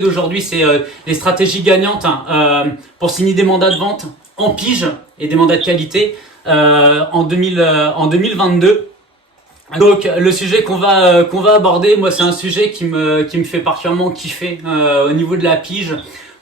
D'aujourd'hui, c'est les stratégies gagnantes pour signer des mandats de vente en pige et des mandats de qualité en 2022. Donc le sujet qu'on va aborder, moi c'est un sujet qui me fait particulièrement kiffer au niveau de la pige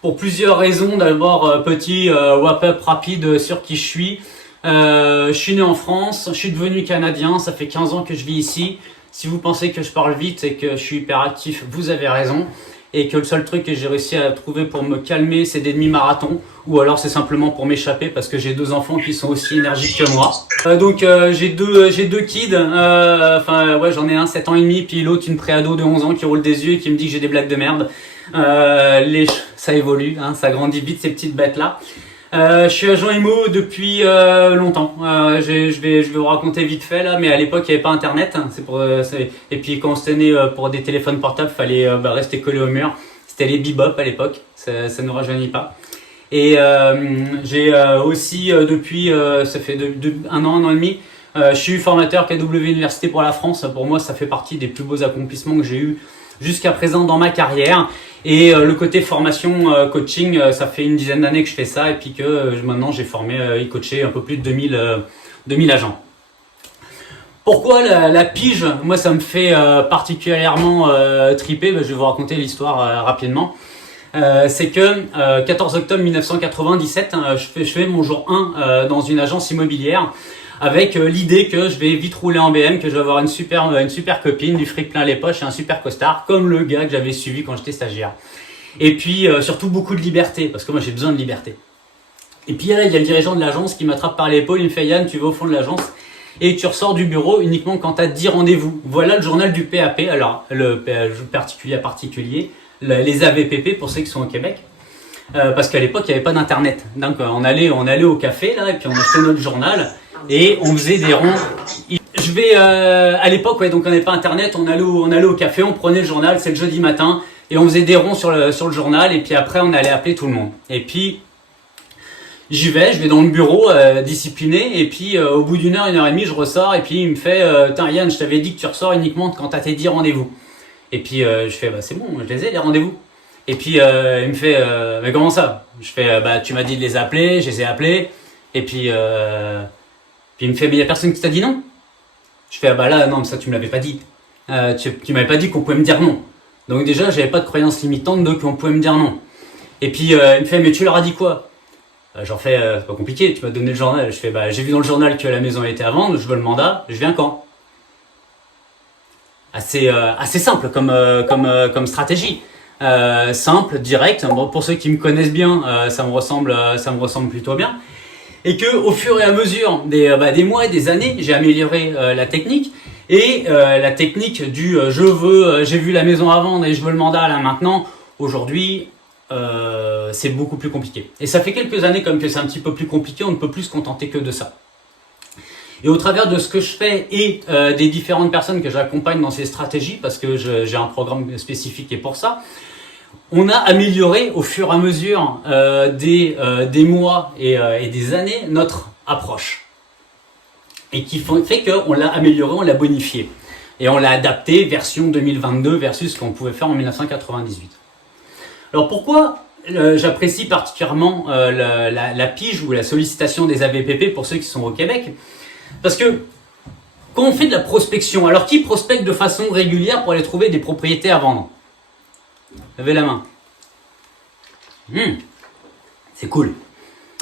pour plusieurs raisons. D'abord petit wrap-up rapide sur qui je suis. Je suis né en France, je suis devenu canadien, ça fait 15 ans que je vis ici. Si vous pensez que je parle vite et que je suis hyperactif, vous avez raison. Et que le seul truc que j'ai réussi à trouver pour me calmer, c'est des demi-marathons. Ou alors c'est simplement pour m'échapper parce que j'ai deux enfants qui sont aussi énergiques que moi. Donc j'ai deux kids. Ouais, j'en ai un 7 ans et demi, puis l'autre une préado de 11 ans qui roule des yeux et qui me dit que j'ai des blagues de merde. Ça évolue, hein, ça grandit vite ces petites bêtes-là. Je suis agent IMO depuis longtemps. Je vais vous raconter vite fait là, mais à l'époque il n'y avait pas internet. Et puis quand on se tenait pour des téléphones portables, fallait rester collé au mur. C'était les bebop à l'époque, ça ne rajeunit pas. Et j'ai aussi depuis ça fait un an et demi, je suis formateur KW Université pour la France. Pour moi, ça fait partie des plus beaux accomplissements que j'ai eu jusqu'à présent dans ma carrière. Et le côté formation, coaching, ça fait une dizaine d'années que je fais ça et puis que maintenant j'ai formé et coaché un peu plus de 2000 agents. Pourquoi la pige? Moi ça me fait particulièrement triper. Je vais vous raconter l'histoire rapidement. C'est que 14 octobre 1997, je fais mon jour 1 dans une agence immobilière avec l'idée que je vais vite rouler en BM, que je vais avoir une super copine, du fric plein les poches et un super costard, comme le gars que j'avais suivi quand j'étais stagiaire. Et puis surtout beaucoup de liberté, parce que moi j'ai besoin de liberté. Et puis là, il y a le dirigeant de l'agence qui m'attrape par l'épaule, il me fait: Yann, tu vas au fond de l'agence et tu ressors du bureau uniquement quand tu as 10 rendez-vous. Voilà le journal du PAP, alors le particulier à particulier, les AVPP pour ceux qui sont au Québec. Parce qu'à l'époque, il n'y avait pas d'internet. Donc on allait au café là, et puis on achetait notre journal. Et on faisait des ronds. À l'époque, ouais, donc on n'avait pas internet, on allait au café, on prenait le journal, c'est le jeudi matin, et on faisait des ronds sur le journal, et puis après on allait appeler tout le monde. Et puis je vais dans le bureau discipliné, et puis au bout d'une heure et demie, je ressors, et puis il me fait Tiens Yann, je t'avais dit que tu ressors uniquement quand t'as tes 10 rendez-vous. Et puis je fais c'est bon, je les ai les rendez-vous. Et puis il me fait mais comment ça? Je fais tu m'as dit de les appeler, je les ai appelés, et puis il me fait mais il y a personne qui t'a dit non? Je fais là non, mais ça tu me l'avais pas dit. Tu m'avais pas dit qu'on pouvait me dire non. Donc déjà j'avais pas de croyance limitante de qu'on pouvait me dire non. Et puis il me fait mais tu leur as dit quoi? J'en fais c'est pas compliqué, tu m'as donné le journal. Je fais j'ai vu dans le journal que la maison était à vendre, je veux le mandat, je viens quand? Assez simple comme stratégie. Simple, direct. Bon, pour ceux qui me connaissent bien, ça me ressemble plutôt bien. Et que au fur et à mesure des mois et des années, j'ai amélioré la technique. Et la technique du j'ai vu la maison à vendre et je veux le mandat là maintenant. Aujourd'hui, c'est beaucoup plus compliqué. Et ça fait quelques années comme que c'est un petit peu plus compliqué. On ne peut plus se contenter que de ça. Et au travers de ce que je fais et des différentes personnes que j'accompagne dans ces stratégies, parce que j'ai un programme spécifique et pour ça, on a amélioré au fur et à mesure des mois et des années notre approche. Et qui fait qu'on l'a amélioré, on l'a bonifié. Et on l'a adapté version 2022 versus ce qu'on pouvait faire en 1998. Alors pourquoi j'apprécie particulièrement la pige ou la sollicitation des AVPP pour ceux qui sont au Québec? Parce que quand on fait de la prospection, alors qui prospecte de façon régulière pour aller trouver des propriétés à vendre? Levez la main. C'est cool.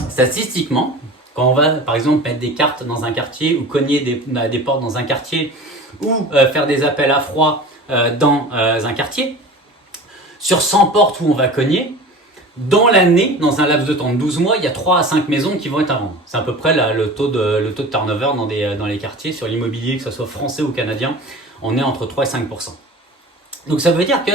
Statistiquement, quand on va par exemple mettre des cartes dans un quartier ou cogner des portes dans un quartier ou faire des appels à froid dans un quartier, sur 100 portes où on va cogner, dans l'année, dans un laps de temps de 12 mois, il y a 3 à 5 maisons qui vont être à vendre. C'est à peu près le taux de turnover dans les quartiers, sur l'immobilier, que ce soit français ou canadien, on est entre 3 et 5%. Donc ça veut dire que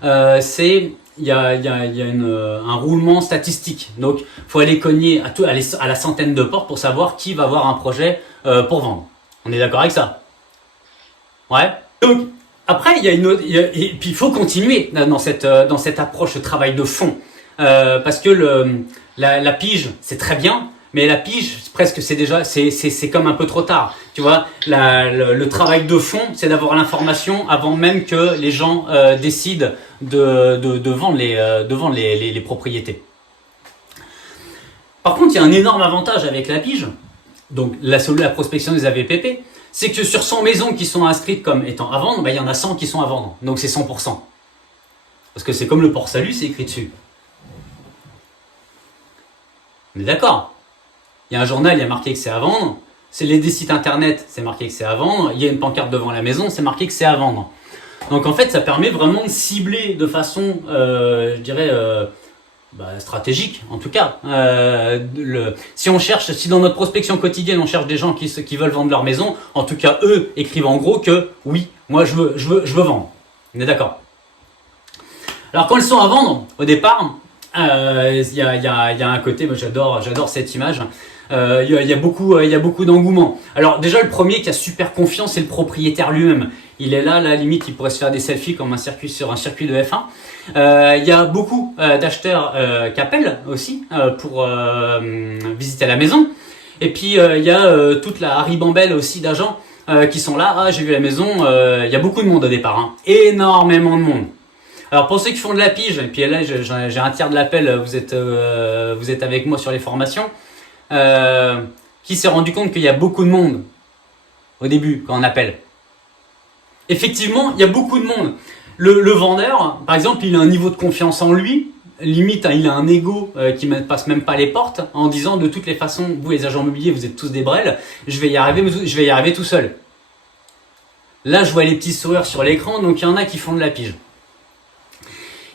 il y a un roulement statistique. Donc il faut aller cogner à la centaine de portes pour savoir qui va avoir un projet pour vendre. On est d'accord avec ça? Ouais. Donc après, et puis il faut continuer dans cette approche de travail de fond. Parce que la pige, c'est très bien, Mais la pige, presque, c'est comme un peu trop tard. Tu vois, le travail de fond, c'est d'avoir l'information avant même que les gens décident de vendre les propriétés. Par contre, il y a un énorme avantage avec la pige, donc la prospection des AVPP, c'est que sur 100 maisons qui sont inscrites comme étant à vendre, il y en a 100 qui sont à vendre. Donc c'est 100%. Parce que c'est comme le port salut, c'est écrit dessus. On est d'accord. Il y a un journal, il y a marqué que c'est à vendre. C'est des sites internet, c'est marqué que c'est à vendre. Il y a une pancarte devant la maison, c'est marqué que c'est à vendre. Donc en fait, ça permet vraiment de cibler de façon, je dirais, stratégique, en tout cas. Si dans notre prospection quotidienne, on cherche des gens qui veulent vendre leur maison, en tout cas, eux écrivent en gros que oui, moi je veux vendre. On est d'accord. Alors quand ils sont à vendre, au départ, il y a un côté, moi j'adore cette image. Il y a beaucoup d'engouement. Alors déjà le premier qui a super confiance, c'est le propriétaire lui-même. Il est là, à la limite, il pourrait se faire des selfies comme sur un circuit de F1. Il y a beaucoup d'acheteurs qui appellent aussi pour visiter la maison. Et puis il y a toute la ribambelle aussi d'agents qui sont là. Ah, j'ai vu la maison. Il y a beaucoup de monde au départ, hein. Énormément de monde. Alors pour ceux qui font de la pige, et puis là j'ai un tiers de l'appel, vous êtes avec moi sur les formations, qui s'est rendu compte qu'il y a beaucoup de monde au début quand on appelle. Effectivement, il y a beaucoup de monde. Le vendeur, par exemple, il a un niveau de confiance en lui, limite il a un ego qui ne passe même pas les portes, en disant de toutes les façons, vous les agents immobiliers, vous êtes tous des brels, je vais y arriver tout seul. Là je vois les petits sourires sur l'écran, donc il y en a qui font de la pige.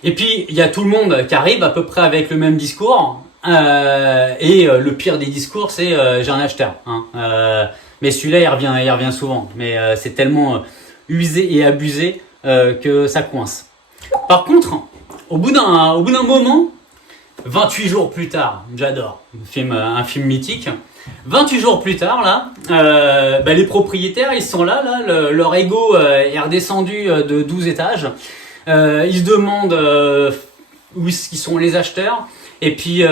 Et puis, il y a tout le monde qui arrive à peu près avec le même discours. Et le pire des discours, c'est j'ai un acheteur. Hein. Mais celui-là, il revient souvent. Mais c'est tellement usé et abusé que ça coince. Par contre, au bout d'un moment, 28 jours plus tard, j'adore, un film mythique. 28 jours plus tard, là, les propriétaires, ils sont là, leur ego est redescendu de 12 étages. Ils se demandent où ils sont les acheteurs, et puis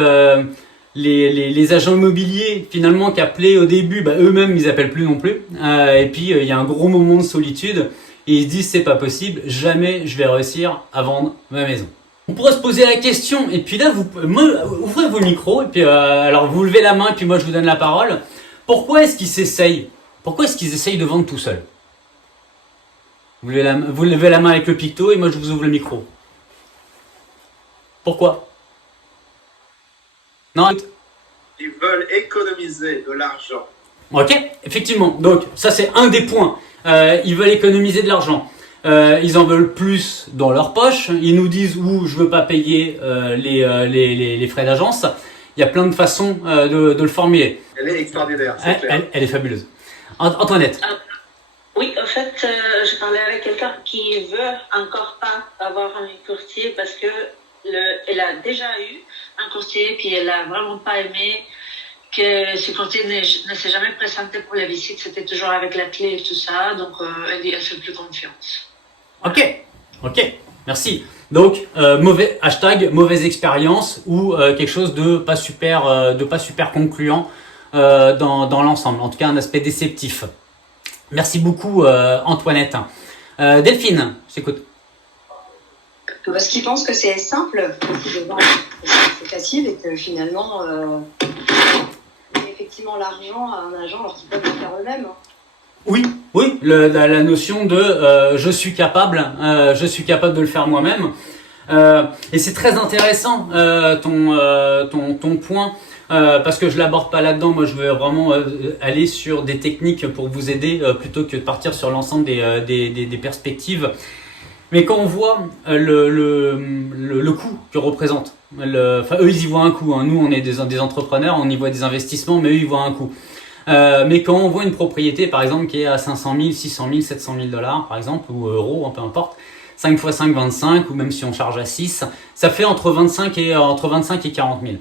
les agents immobiliers finalement qui appelaient au début, eux-mêmes ils appellent plus non plus, et puis il y a un gros moment de solitude et ils se disent c'est pas possible, jamais je vais réussir à vendre ma maison. On pourrait se poser la question, et puis là vous ouvrez vos micros, et puis alors vous levez la main et puis moi je vous donne la parole. Pourquoi est-ce qu'ils essayent de vendre tout seuls? Vous levez la main avec le picto et moi je vous ouvre le micro. Pourquoi? Non. Ils veulent économiser de l'argent. Ok, effectivement. Donc ça c'est un des points. Ils veulent économiser de l'argent. Ils en veulent plus dans leur poche. Ils nous disent je veux pas payer les frais d'agence. Il y a plein de façons de le formuler. Elle est extraordinaire, c'est clair. Elle est fabuleuse. Antoinette. Oui, en fait, je parlais avec quelqu'un qui veut encore pas avoir un courtier parce que elle a déjà eu un courtier puis elle a vraiment pas aimé que ce courtier ne s'est jamais présenté pour la visite, c'était toujours avec la clé et tout ça, donc elle dit elle fait plus confiance. Ok, merci. Donc mauvaise expérience ou quelque chose de pas super concluant dans l'ensemble, en tout cas un aspect déceptif. Merci beaucoup Antoinette. Delphine, je t'écoute. Parce qu'ils pensent que c'est simple de vendre, c'est facile et que finalement, effectivement, l'argent à un agent alors qu'ils peuvent le faire eux-mêmes. Oui, la notion de je suis capable de le faire moi-même. Et c'est très intéressant ton point. Parce que je l'aborde pas là-dedans, moi je veux vraiment aller sur des techniques pour vous aider plutôt que de partir sur l'ensemble des perspectives. Mais quand on voit le coût que représente, eux ils y voient un coût, hein. Nous on est des entrepreneurs, on y voit des investissements, mais eux ils voient un coût. Mais quand on voit une propriété par exemple qui est à 500 000, 600 000, 700 000 dollars par exemple, ou euros, peu importe, 5 x 5, 25, ou même si on charge à 6, ça fait entre 25 et 40 000.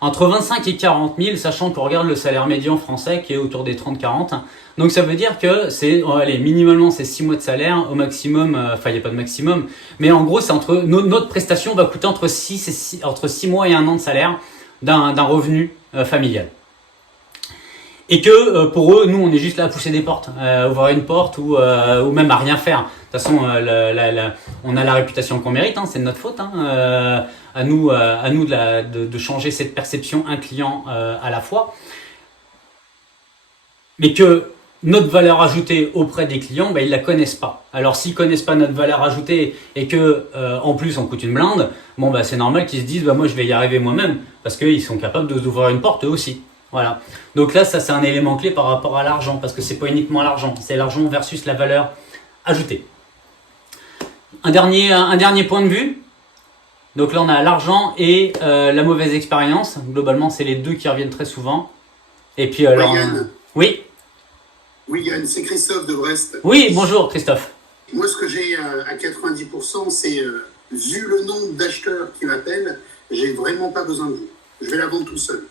Entre 25 et 40 000, sachant qu'on regarde le salaire médian français qui est autour des 30-40. Donc ça veut dire que minimalement c'est 6 mois de salaire, au maximum, il n'y a pas de maximum, mais en gros c'est notre prestation va coûter entre 6 mois et 1 an de salaire d'un revenu familial. Et que pour eux, nous, on est juste là à pousser des portes, ouvrir une porte ou même à rien faire. De toute façon, on a la réputation qu'on mérite, hein, c'est de notre faute. Hein, à nous de changer cette perception un client à la fois. Mais que notre valeur ajoutée auprès des clients, ils la connaissent pas. Alors s'ils connaissent pas notre valeur ajoutée et que en plus on coûte une blinde, c'est normal qu'ils se disent moi je vais y arriver moi-même parce qu'ils sont capables d'ouvrir une porte eux aussi. Voilà. Donc là ça c'est un élément clé par rapport à l'argent parce que c'est pas uniquement l'argent, c'est l'argent versus la valeur ajoutée. Un dernier point de vue. Donc là on a l'argent et la mauvaise expérience. Globalement c'est les deux qui reviennent très souvent. Et puis alors oui. Oui, Yann, c'est Christophe de Brest. Oui, bonjour Christophe. Moi, ce que j'ai à 90%, c'est, vu le nombre d'acheteurs qui m'appellent, j'ai vraiment pas besoin de vous. Je vais la vendre tout seul.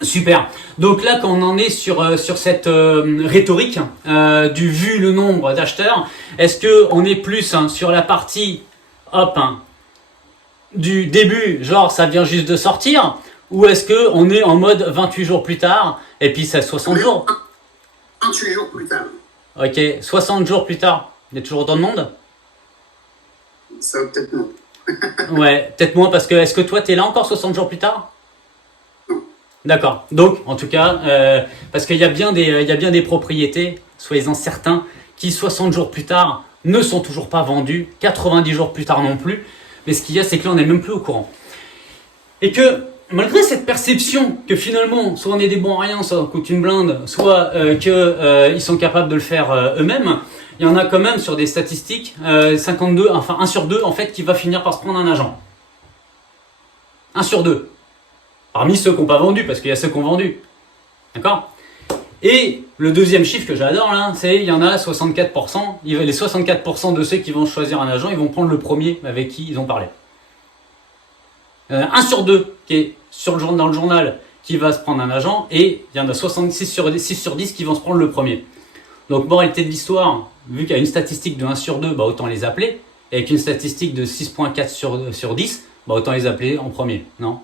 Super. Donc là, quand on en est sur cette rhétorique du vu le nombre d'acheteurs, est-ce qu'on est plus sur la partie du début, genre ça vient juste de sortir, ou est-ce qu'on est en mode 28 jours plus tard, et puis c'est 60 jours 28 jours plus tard. Ok, 60 jours plus tard, il y a toujours autant de monde? Ça peut-être non. Ouais, peut-être moins parce que est-ce que toi t'es là encore 60 jours plus tard? Non. D'accord. Donc en tout cas, parce qu'il y a bien des propriétés, soyez-en certains, qui 60 jours plus tard ne sont toujours pas vendues, 90 jours plus tard non plus. Mais ce qu'il y a, c'est que là on n'est même plus au courant. Et que malgré cette perception que finalement, soit on est des bons à rien, soit on coûte une blinde, soit qu'ils sont capables de le faire eux-mêmes, il y en a quand même sur des statistiques, 52, enfin 1 sur 2 en fait, qui va finir par se prendre un agent. 1 sur 2. Parmi ceux qui n'ont pas vendu, parce qu'il y a ceux qui ont vendu. D'accord? Et le deuxième chiffre que j'adore là, c'est il y en a 64%, les 64% de ceux qui vont choisir un agent, ils vont prendre le premier avec qui ils ont parlé. 1 sur 2 qui est dans le journal qui va se prendre un agent et il y en a 6 sur 10 qui vont se prendre le premier. Donc moralité de l'histoire, vu qu'il y a une statistique de 1 sur 2, autant les appeler. Et avec une statistique de 6.4 sur 10, autant les appeler en premier, non?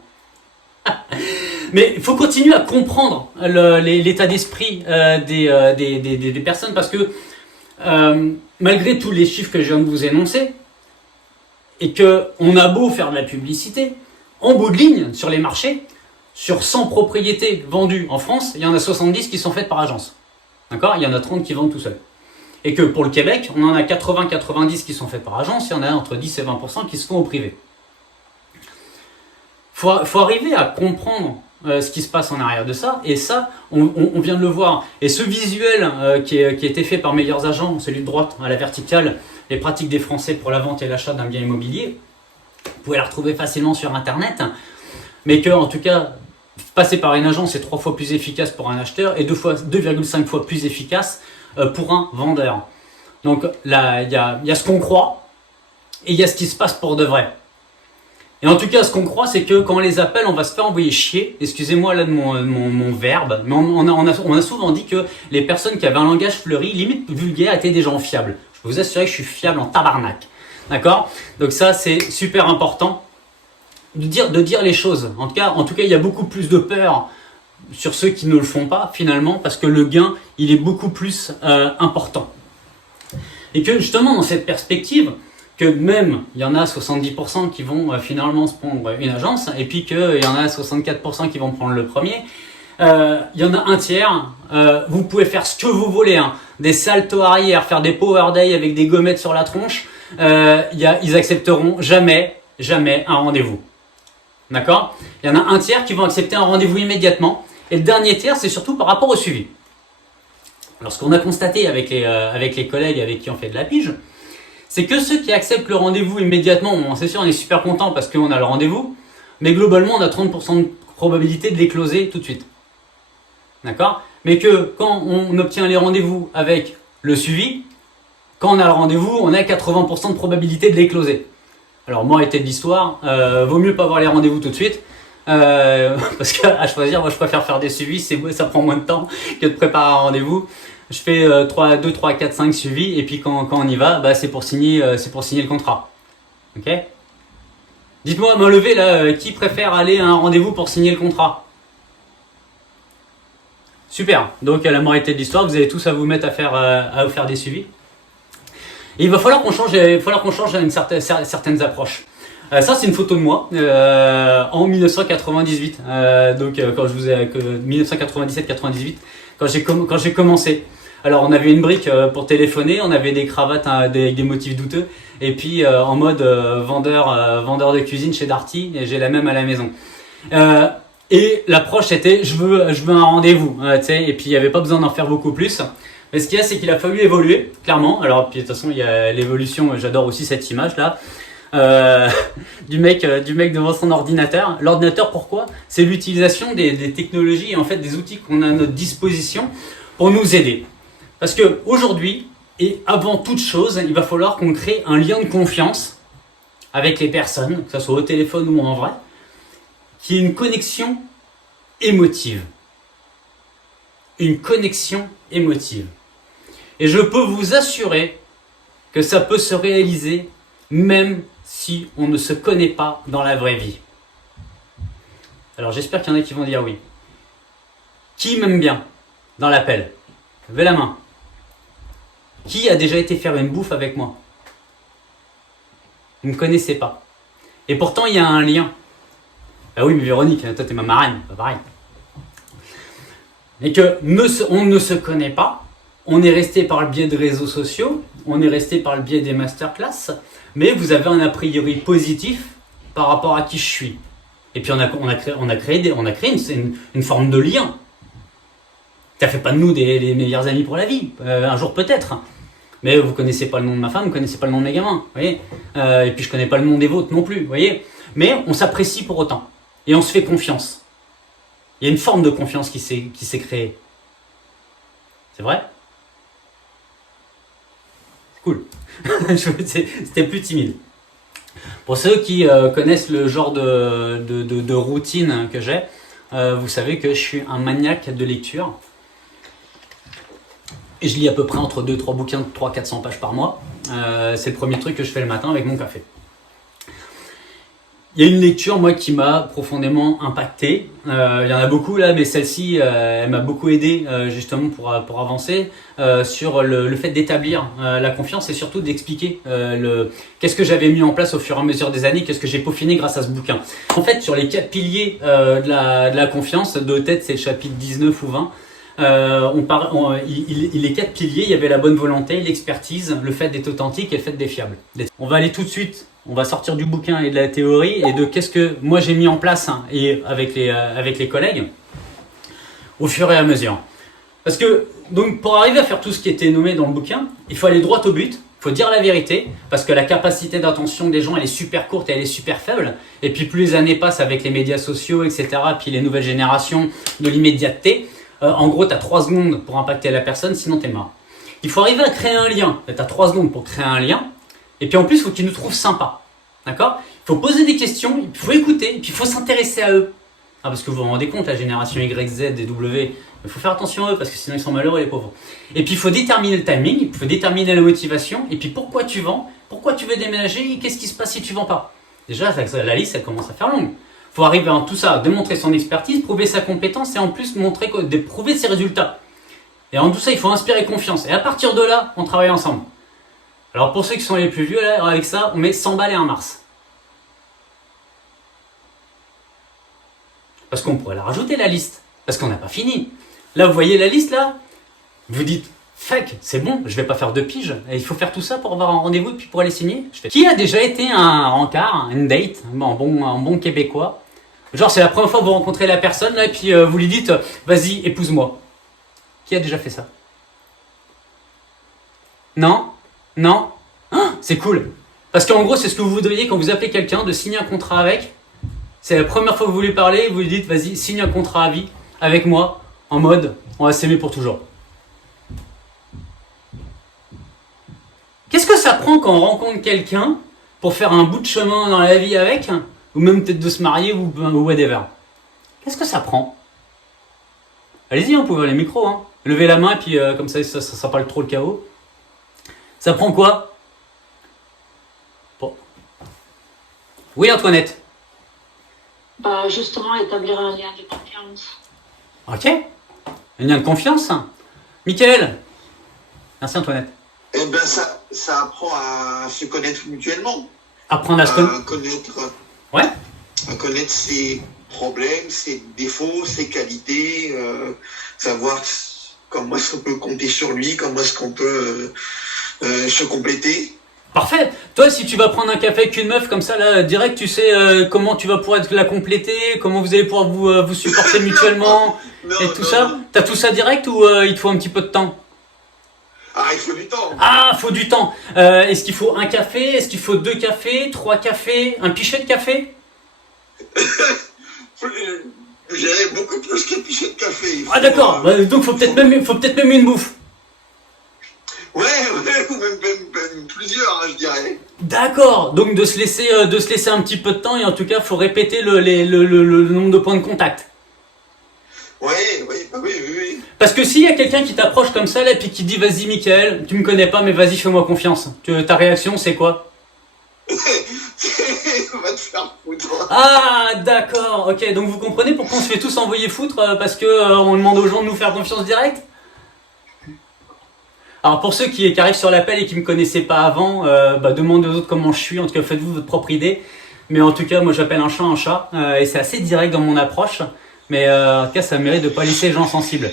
Mais il faut continuer à comprendre l'état d'esprit des personnes parce que malgré tous les chiffres que je viens de vous énoncer et qu'on a beau faire de la publicité, en bout de ligne, sur les marchés, sur 100 propriétés vendues en France, il y en a 70 qui sont faites par agence. D'accord? Il y en a 30 qui vendent tout seuls. Et que pour le Québec, on en a 80-90 qui sont faites par agence, il y en a entre 10 et 20% qui se font au privé. Faut arriver à comprendre ce qui se passe en arrière de ça, et ça, on vient de le voir. Et ce visuel qui a été fait par Meilleurs Agents, celui de droite, à la verticale, les pratiques des Français pour la vente et l'achat d'un bien immobilier, vous pouvez la retrouver facilement sur Internet, mais que, en tout cas, passer par une agence est 3 fois plus efficace pour un acheteur et 2,5 fois plus efficace pour un vendeur. Donc là, il y a ce qu'on croit et il y a ce qui se passe pour de vrai. Et en tout cas, ce qu'on croit, c'est que quand on les appelle, on va se faire envoyer chier. Excusez-moi là de mon verbe, mais on a souvent dit que les personnes qui avaient un langage fleuri, limite vulgaire, étaient des gens fiables. Je peux vous assurer que je suis fiable en tabarnak. D'accord? Donc ça, c'est super important de dire les choses. En tout cas, il y a beaucoup plus de peur sur ceux qui ne le font pas, finalement, parce que le gain, il est beaucoup plus important. Et que justement, dans cette perspective, que même il y en a 70% qui vont finalement se prendre une agence, et puis qu'il y en a 64% qui vont prendre le premier, il y en a un tiers, vous pouvez faire ce que vous voulez, des saltos arrière, faire des power day avec des gommettes sur la tronche, ils accepteront jamais un rendez-vous. D'accord? Il y en a un tiers qui vont accepter un rendez-vous immédiatement, et le dernier tiers, c'est surtout par rapport au suivi. Alors ce qu'on a constaté avec les collègues avec qui on fait de la pige, c'est que ceux qui acceptent le rendez-vous immédiatement, c'est sûr, on est super content parce qu'on a le rendez-vous, mais globalement, on a 30% de probabilité de les closer tout de suite. D'accord? Mais que quand on obtient les rendez-vous avec le suivi, quand on a le rendez-vous, on a 80% de probabilité de les closer. Alors, moralité de l'histoire, vaut mieux pas avoir les rendez-vous tout de suite, parce qu'à choisir, moi je préfère faire des suivis, ça prend moins de temps que de préparer un rendez-vous. Je fais 2, 3, 4, 5 suivis et puis quand on y va, c'est pour signer le contrat. Ok? Dites-moi à main levée là, qui préfère aller à un rendez-vous pour signer le contrat? Super. Donc à la moralité de l'histoire, vous allez tous à vous mettre à vous faire des suivis. Et il va falloir qu'on change, certaines approches. Ça, c'est une photo de moi en 1998. Quand je vous ai 1997-98, quand j'ai commencé. Alors, on avait une brique pour téléphoner, on avait des cravates avec des motifs douteux, et puis en mode vendeur de cuisine chez Darty, et j'ai la même à la maison. Et l'approche était je veux un rendez-vous, et puis il n'y avait pas besoin d'en faire beaucoup plus. Mais ce qu'il y a, c'est qu'il a fallu évoluer, clairement. Alors, puis de toute façon, il y a l'évolution, j'adore aussi cette image-là. Du mec devant son ordinateur. L'ordinateur, pourquoi? C'est l'utilisation des technologies et en fait des outils qu'on a à notre disposition pour nous aider. Parce que aujourd'hui, et avant toute chose, il va falloir qu'on crée un lien de confiance avec les personnes, que ce soit au téléphone ou en vrai, qui est une connexion émotive. Une connexion émotive. Et je peux vous assurer que ça peut se réaliser même si on ne se connaît pas dans la vraie vie. Alors j'espère qu'il y en a qui vont dire oui. Qui m'aime bien dans l'appel? Levez la main. Qui a déjà été faire une bouffe avec moi? Vous ne me connaissez pas. Et pourtant il y a un lien. Ah oui mais Véronique, toi t'es ma marraine, pas pareil. Et que on ne se connaît pas, on est resté par le biais de réseaux sociaux, on est resté par le biais des masterclass, mais vous avez un a priori positif par rapport à qui je suis. Et puis on a créé une forme de lien. Ça fait pas de nous les meilleurs amis pour la vie, un jour peut-être. Mais vous connaissez pas le nom de ma femme, vous connaissez pas le nom de mes gamins, vous voyez. Et puis je connais pas le nom des vôtres non plus, vous voyez. Mais on s'apprécie pour autant. Et on se fait confiance. Il y a une forme de confiance qui s'est créée. C'est vrai? C'est cool. C'était plus timide. Pour ceux qui connaissent le genre de routine que j'ai, vous savez que je suis un maniaque de lecture. Et je lis à peu près entre 2-3 bouquins de 300-400 pages par mois. C'est le premier truc que je fais le matin avec mon café. Il y a une lecture, moi, qui m'a profondément impacté. Il y en a beaucoup là, mais celle-ci, elle m'a beaucoup aidé justement pour avancer sur le fait d'établir la confiance et surtout d'expliquer qu'est-ce que j'avais mis en place au fur et à mesure des années, qu'est-ce que j'ai peaufiné grâce à ce bouquin. En fait, sur les 4 piliers de la confiance, de tête, c'est le chapitre 19 ou 20. Les 4 piliers, il y avait la bonne volonté, l'expertise, le fait d'être authentique et le fait d'être fiable. On va aller tout de suite, on va sortir du bouquin et de la théorie et de qu'est-ce que moi j'ai mis en place et avec les collègues au fur et à mesure. Parce que donc pour arriver à faire tout ce qui était nommé dans le bouquin, il faut aller droit au but, il faut dire la vérité, parce que la capacité d'attention des gens elle est super courte et elle est super faible. Et puis plus les années passent avec les médias sociaux, etc., puis les nouvelles générations de l'immédiateté, en gros, tu as 3 secondes pour impacter la personne, sinon tu es mort. Il faut arriver à créer un lien. Tu as 3 secondes pour créer un lien. Et puis en plus, il faut qu'ils nous trouvent sympas. D'accord? Il faut poser des questions, il faut écouter, et puis il faut s'intéresser à eux. Parce que vous vous rendez compte, la génération Y, Z et W, il faut faire attention à eux, parce que sinon ils sont malheureux, les pauvres. Et puis il faut déterminer le timing, il faut déterminer la motivation, et puis pourquoi tu vends, pourquoi tu veux déménager, et qu'est-ce qui se passe si tu vends pas. Déjà, la liste, elle commence à faire longue. Il faut arriver en tout ça, démontrer son expertise, prouver sa compétence et en plus prouver ses résultats. Et en tout ça, il faut inspirer confiance. Et à partir de là, on travaille ensemble. Alors pour ceux qui sont les plus vieux, là, avec ça, on met 100 balles et un Mars. Parce qu'on pourrait la rajouter, la liste. Parce qu'on n'a pas fini. Là, vous voyez la liste, là? Vous dites, fuck, c'est bon, je vais pas faire 2 piges. Et il faut faire tout ça pour avoir un rendez-vous et puis pour aller signer. Qui a déjà été à un rencard, une date, en bon québécois? Genre, c'est la première fois que vous rencontrez la personne, là, et puis vous lui dites « Vas-y, épouse-moi ». Qui a déjà fait ça? Non? Non? Ah, c'est cool. Parce qu'en gros, c'est ce que vous voudriez quand vous appelez quelqu'un, de signer un contrat avec. C'est la première fois que vous lui parlez, vous lui dites « Vas-y, signe un contrat à vie avec moi, en mode « On va s'aimer pour toujours ». Qu'est-ce que ça prend quand on rencontre quelqu'un pour faire un bout de chemin dans la vie avec? Ou même peut-être de se marier ou whatever. Qu'est-ce que ça prend? Allez-y, on peut ouvrir les micros. Hein. Levez la main et puis comme ça sera pas trop le chaos. Ça prend quoi? Bon. Oui, Antoinette? Justement, établir un lien de confiance. Ok. Un lien de confiance. Michael. Merci Antoinette. Eh ben ça apprend à se connaître mutuellement, Apprendre à se connaître. Ouais. À connaître ses problèmes, ses défauts, ses qualités, savoir comment est-ce qu'on peut compter sur lui, comment est-ce qu'on peut se compléter. Parfait. Toi, si tu vas prendre un café avec une meuf comme ça, là, direct, tu sais comment tu vas pouvoir la compléter, comment vous allez pouvoir vous supporter mutuellement et tout ça. T'as tout ça direct ou il te faut un petit peu de temps? Ah, il faut du temps. Ah, faut du temps. Est-ce qu'il faut un café? Est-ce qu'il faut 2 cafés, 3 cafés, un pichet de café? J'avais beaucoup plus qu'un pichet de café. Ah d'accord. Donc faut peut-être même une bouffe. Ouais, ou même plusieurs, hein, je dirais. D'accord. Donc de se laisser un petit peu de temps et en tout cas faut répéter le nombre de points de contact. Oui. Parce que s'il y a quelqu'un qui t'approche comme ça là puis qui dit vas-y Mickaël, tu me connais pas mais vas-y fais-moi confiance. Ta réaction c'est quoi? On va te faire foutre. Ah d'accord, ok. Donc vous comprenez pourquoi on se fait tous envoyer foutre parce que on demande aux gens de nous faire confiance direct? Alors pour ceux qui arrivent sur l'appel et qui me connaissaient pas avant, demandez aux autres comment je suis. En tout cas faites-vous votre propre idée. Mais en tout cas moi j'appelle un chat et c'est assez direct dans mon approche. Mais en tout cas ça mérite de pas laisser les gens sensibles.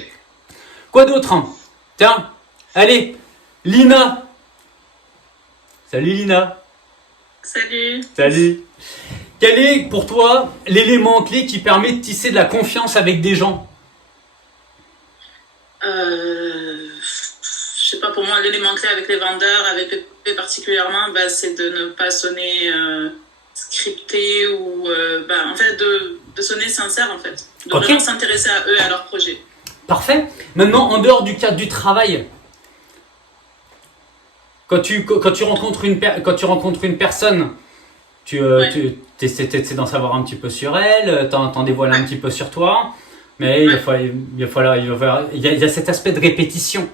Quoi d'autre? Tiens, allez, Lina. Salut Lina. Salut. Salut. Quel est pour toi l'élément clé qui permet de tisser de la confiance avec des gens? Je sais pas, pour moi, l'élément clé avec les vendeurs, avec eux particulièrement, c'est de ne pas sonner scripté ou en fait de sonner sincère en fait. De vraiment s'intéresser à eux et à leur projet. Parfait. Maintenant, en dehors du cadre du travail, quand tu rencontres une personne, tu essaies d'en savoir un petit peu sur elle, t'en dévoiles un petit peu sur toi, mais il y a cet aspect de répétition.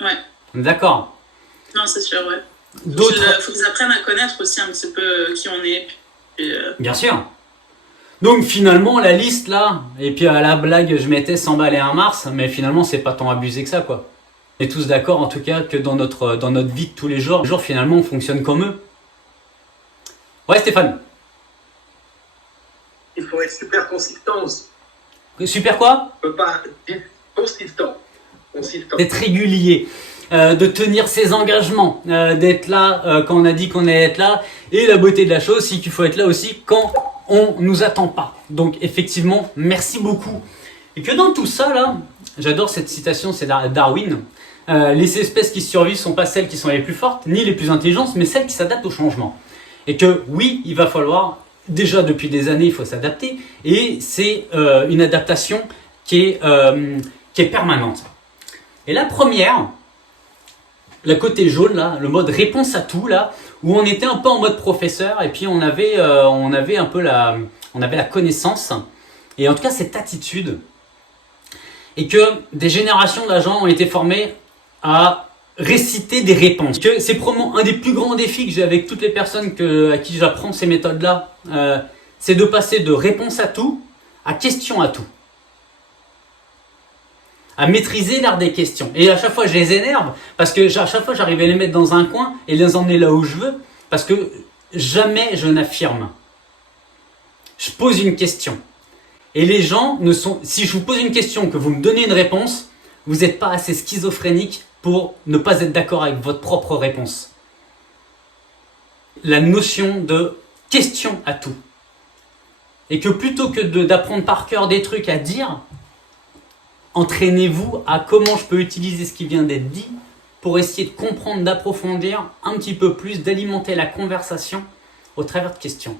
Ouais. D'accord. Non, c'est sûr, ouais. D'autres. Il faut qu'ils apprennent à connaître aussi un petit peu qui on est. Puis, Bien sûr. Donc finalement la liste là, et puis à la blague je mettais 100 balles et un Mars, mais finalement c'est pas tant abusé que ça quoi. On est tous d'accord en tout cas que dans notre vie de tous les jours finalement on fonctionne comme eux. Ouais Stéphane. Il faut être super consistant aussi. Super quoi? On peut pas être consistant. D'être régulier, de tenir ses engagements, d'être là quand on a dit qu'on allait être là. Et la beauté de la chose, c'est qu'il faut être là aussi quand on nous attend pas. Donc effectivement, merci beaucoup. Et que dans tout ça là, j'adore cette citation, c'est Darwin. Les espèces qui survivent sont pas celles qui sont les plus fortes, ni les plus intelligentes, mais celles qui s'adaptent au changement. Et que oui, il va falloir, déjà depuis des années, il faut s'adapter. Et c'est une adaptation qui est permanente. Et la première, le côté jaune là, le mode réponse à tout là, où on était un peu en mode professeur et puis on avait un peu la connaissance et en tout cas cette attitude et que des générations d'agents ont été formés à réciter des réponses. Que c'est probablement un des plus grands défis que j'ai avec toutes les personnes à qui j'apprends ces méthodes là, c'est de passer de réponse à tout à question à tout. À maîtriser l'art des questions. Et à chaque fois, je les énerve parce que à chaque fois, j'arrive à les mettre dans un coin et les emmener là où je veux parce que jamais je n'affirme. Je pose une question. Et les gens si je vous pose une question, que vous me donnez une réponse, vous n'êtes pas assez schizophrénique pour ne pas être d'accord avec votre propre réponse. La notion de question à tout. Et que plutôt que d'apprendre par cœur des trucs à dire, entraînez-vous à comment je peux utiliser ce qui vient d'être dit pour essayer de comprendre, d'approfondir un petit peu plus, d'alimenter la conversation au travers de questions.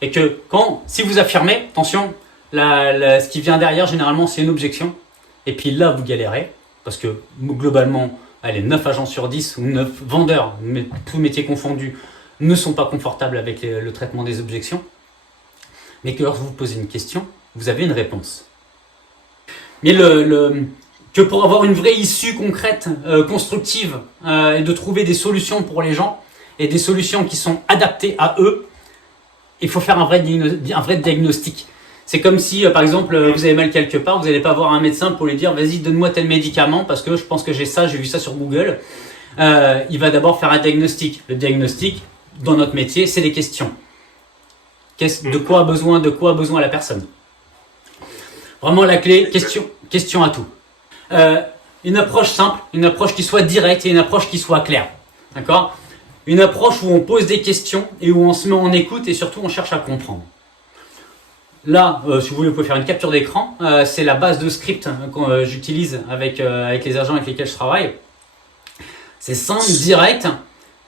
Et que si vous affirmez, attention, ce qui vient derrière généralement c'est une objection. Et puis là vous galérez parce que globalement, 9 agents sur 10 ou 9 vendeurs, tous métiers confondus, ne sont pas confortables avec le traitement des objections. Mais que lorsque vous posez une question, vous avez une réponse. Mais que pour avoir une vraie issue concrète, constructive, et de trouver des solutions pour les gens, et des solutions qui sont adaptées à eux, il faut faire un vrai diagnostic. C'est comme si, par exemple, vous avez mal quelque part, vous n'allez pas voir un médecin pour lui dire « Vas-y, donne-moi tel médicament parce que je pense que j'ai ça, j'ai vu ça sur Google. » Il va d'abord faire un diagnostic. Le diagnostic, dans notre métier, c'est des questions. De quoi a besoin la personne? Vraiment la clé, question à tout. Une approche simple, une approche qui soit directe et une approche qui soit claire. D'accord? Une approche où on pose des questions et où on se met en écoute et surtout on cherche à comprendre. Là, si vous voulez, vous pouvez faire une capture d'écran. C'est la base de script que j'utilise avec les agents avec lesquels je travaille. C'est simple, direct,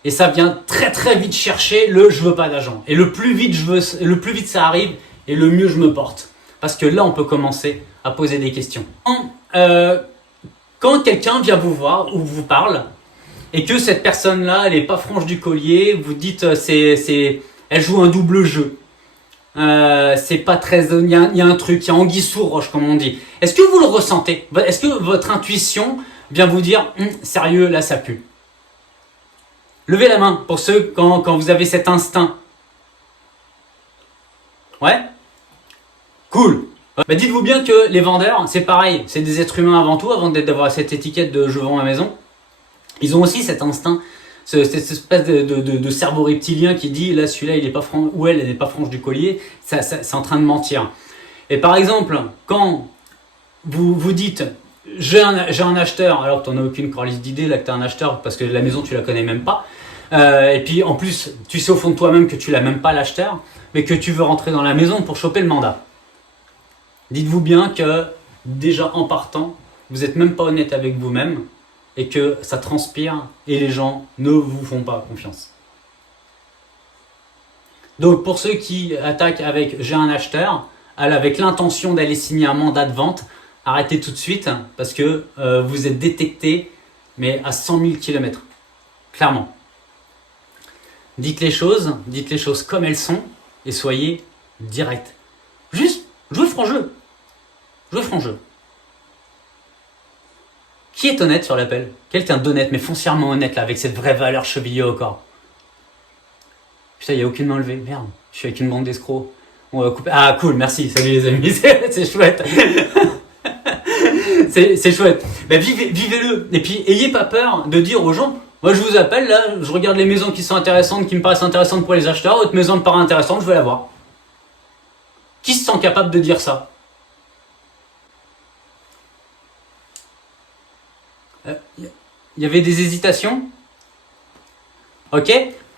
et ça vient très très vite chercher le je veux pas d'agent. Et le plus vite ça arrive, et le mieux je me porte. Parce que là, on peut commencer à poser des questions. Quand quelqu'un vient vous voir ou vous parle, et que cette personne-là, elle est pas franche du collier, vous dites elle joue un double jeu. C'est pas très, il y a un truc, il y a anguille sous roche comme on dit. Est-ce que vous le ressentez? Est-ce que votre intuition vient vous dire sérieux, là ça pue? Levez la main pour ceux quand vous avez cet instinct. Ouais? Cool. Bah dites-vous bien que les vendeurs, c'est pareil, c'est des êtres humains avant tout, avant d'avoir cette étiquette de je vends ma maison. Ils ont aussi cet instinct, cette espèce de cerveau reptilien qui dit là celui-là il est pas franc ou elle n'est pas franche du collier, c'est en train de mentir. Et par exemple, quand vous dites j'ai un acheteur, alors que tu n'en as aucune corlisse d'idée là que tu as un acheteur parce que la maison tu la connais même pas, et puis en plus tu sais au fond de toi-même que tu l'as même pas l'acheteur, mais que tu veux rentrer dans la maison pour choper le mandat. Dites-vous bien que déjà en partant, vous n'êtes même pas honnête avec vous-même et que ça transpire et les gens ne vous font pas confiance. Donc pour ceux qui attaquent avec j'ai un acheteur, avec l'intention d'aller signer un mandat de vente, arrêtez tout de suite parce que vous êtes détecté mais à 100 000 km. Clairement. Dites les choses comme elles sont et soyez direct. Juste, jouez franc jeu. Jouez franc jeu. Qui est honnête sur l'appel? Quelqu'un d'honnête, mais foncièrement honnête là, avec cette vraie valeur chevillée au corps. Putain, il n'y a aucune main levée. Merde, je suis avec une bande d'escrocs. On va couper. Ah cool, merci, salut les amis, c'est chouette. c'est chouette. Bah, vivez-le. Et puis, ayez pas peur de dire aux gens, moi je vous appelle là, je regarde les maisons qui sont intéressantes, qui me paraissent intéressantes pour les acheteurs, votre maison me paraît intéressante, je veux la voir. Qui se sent capable de dire ça? Il y avait des hésitations? Ok.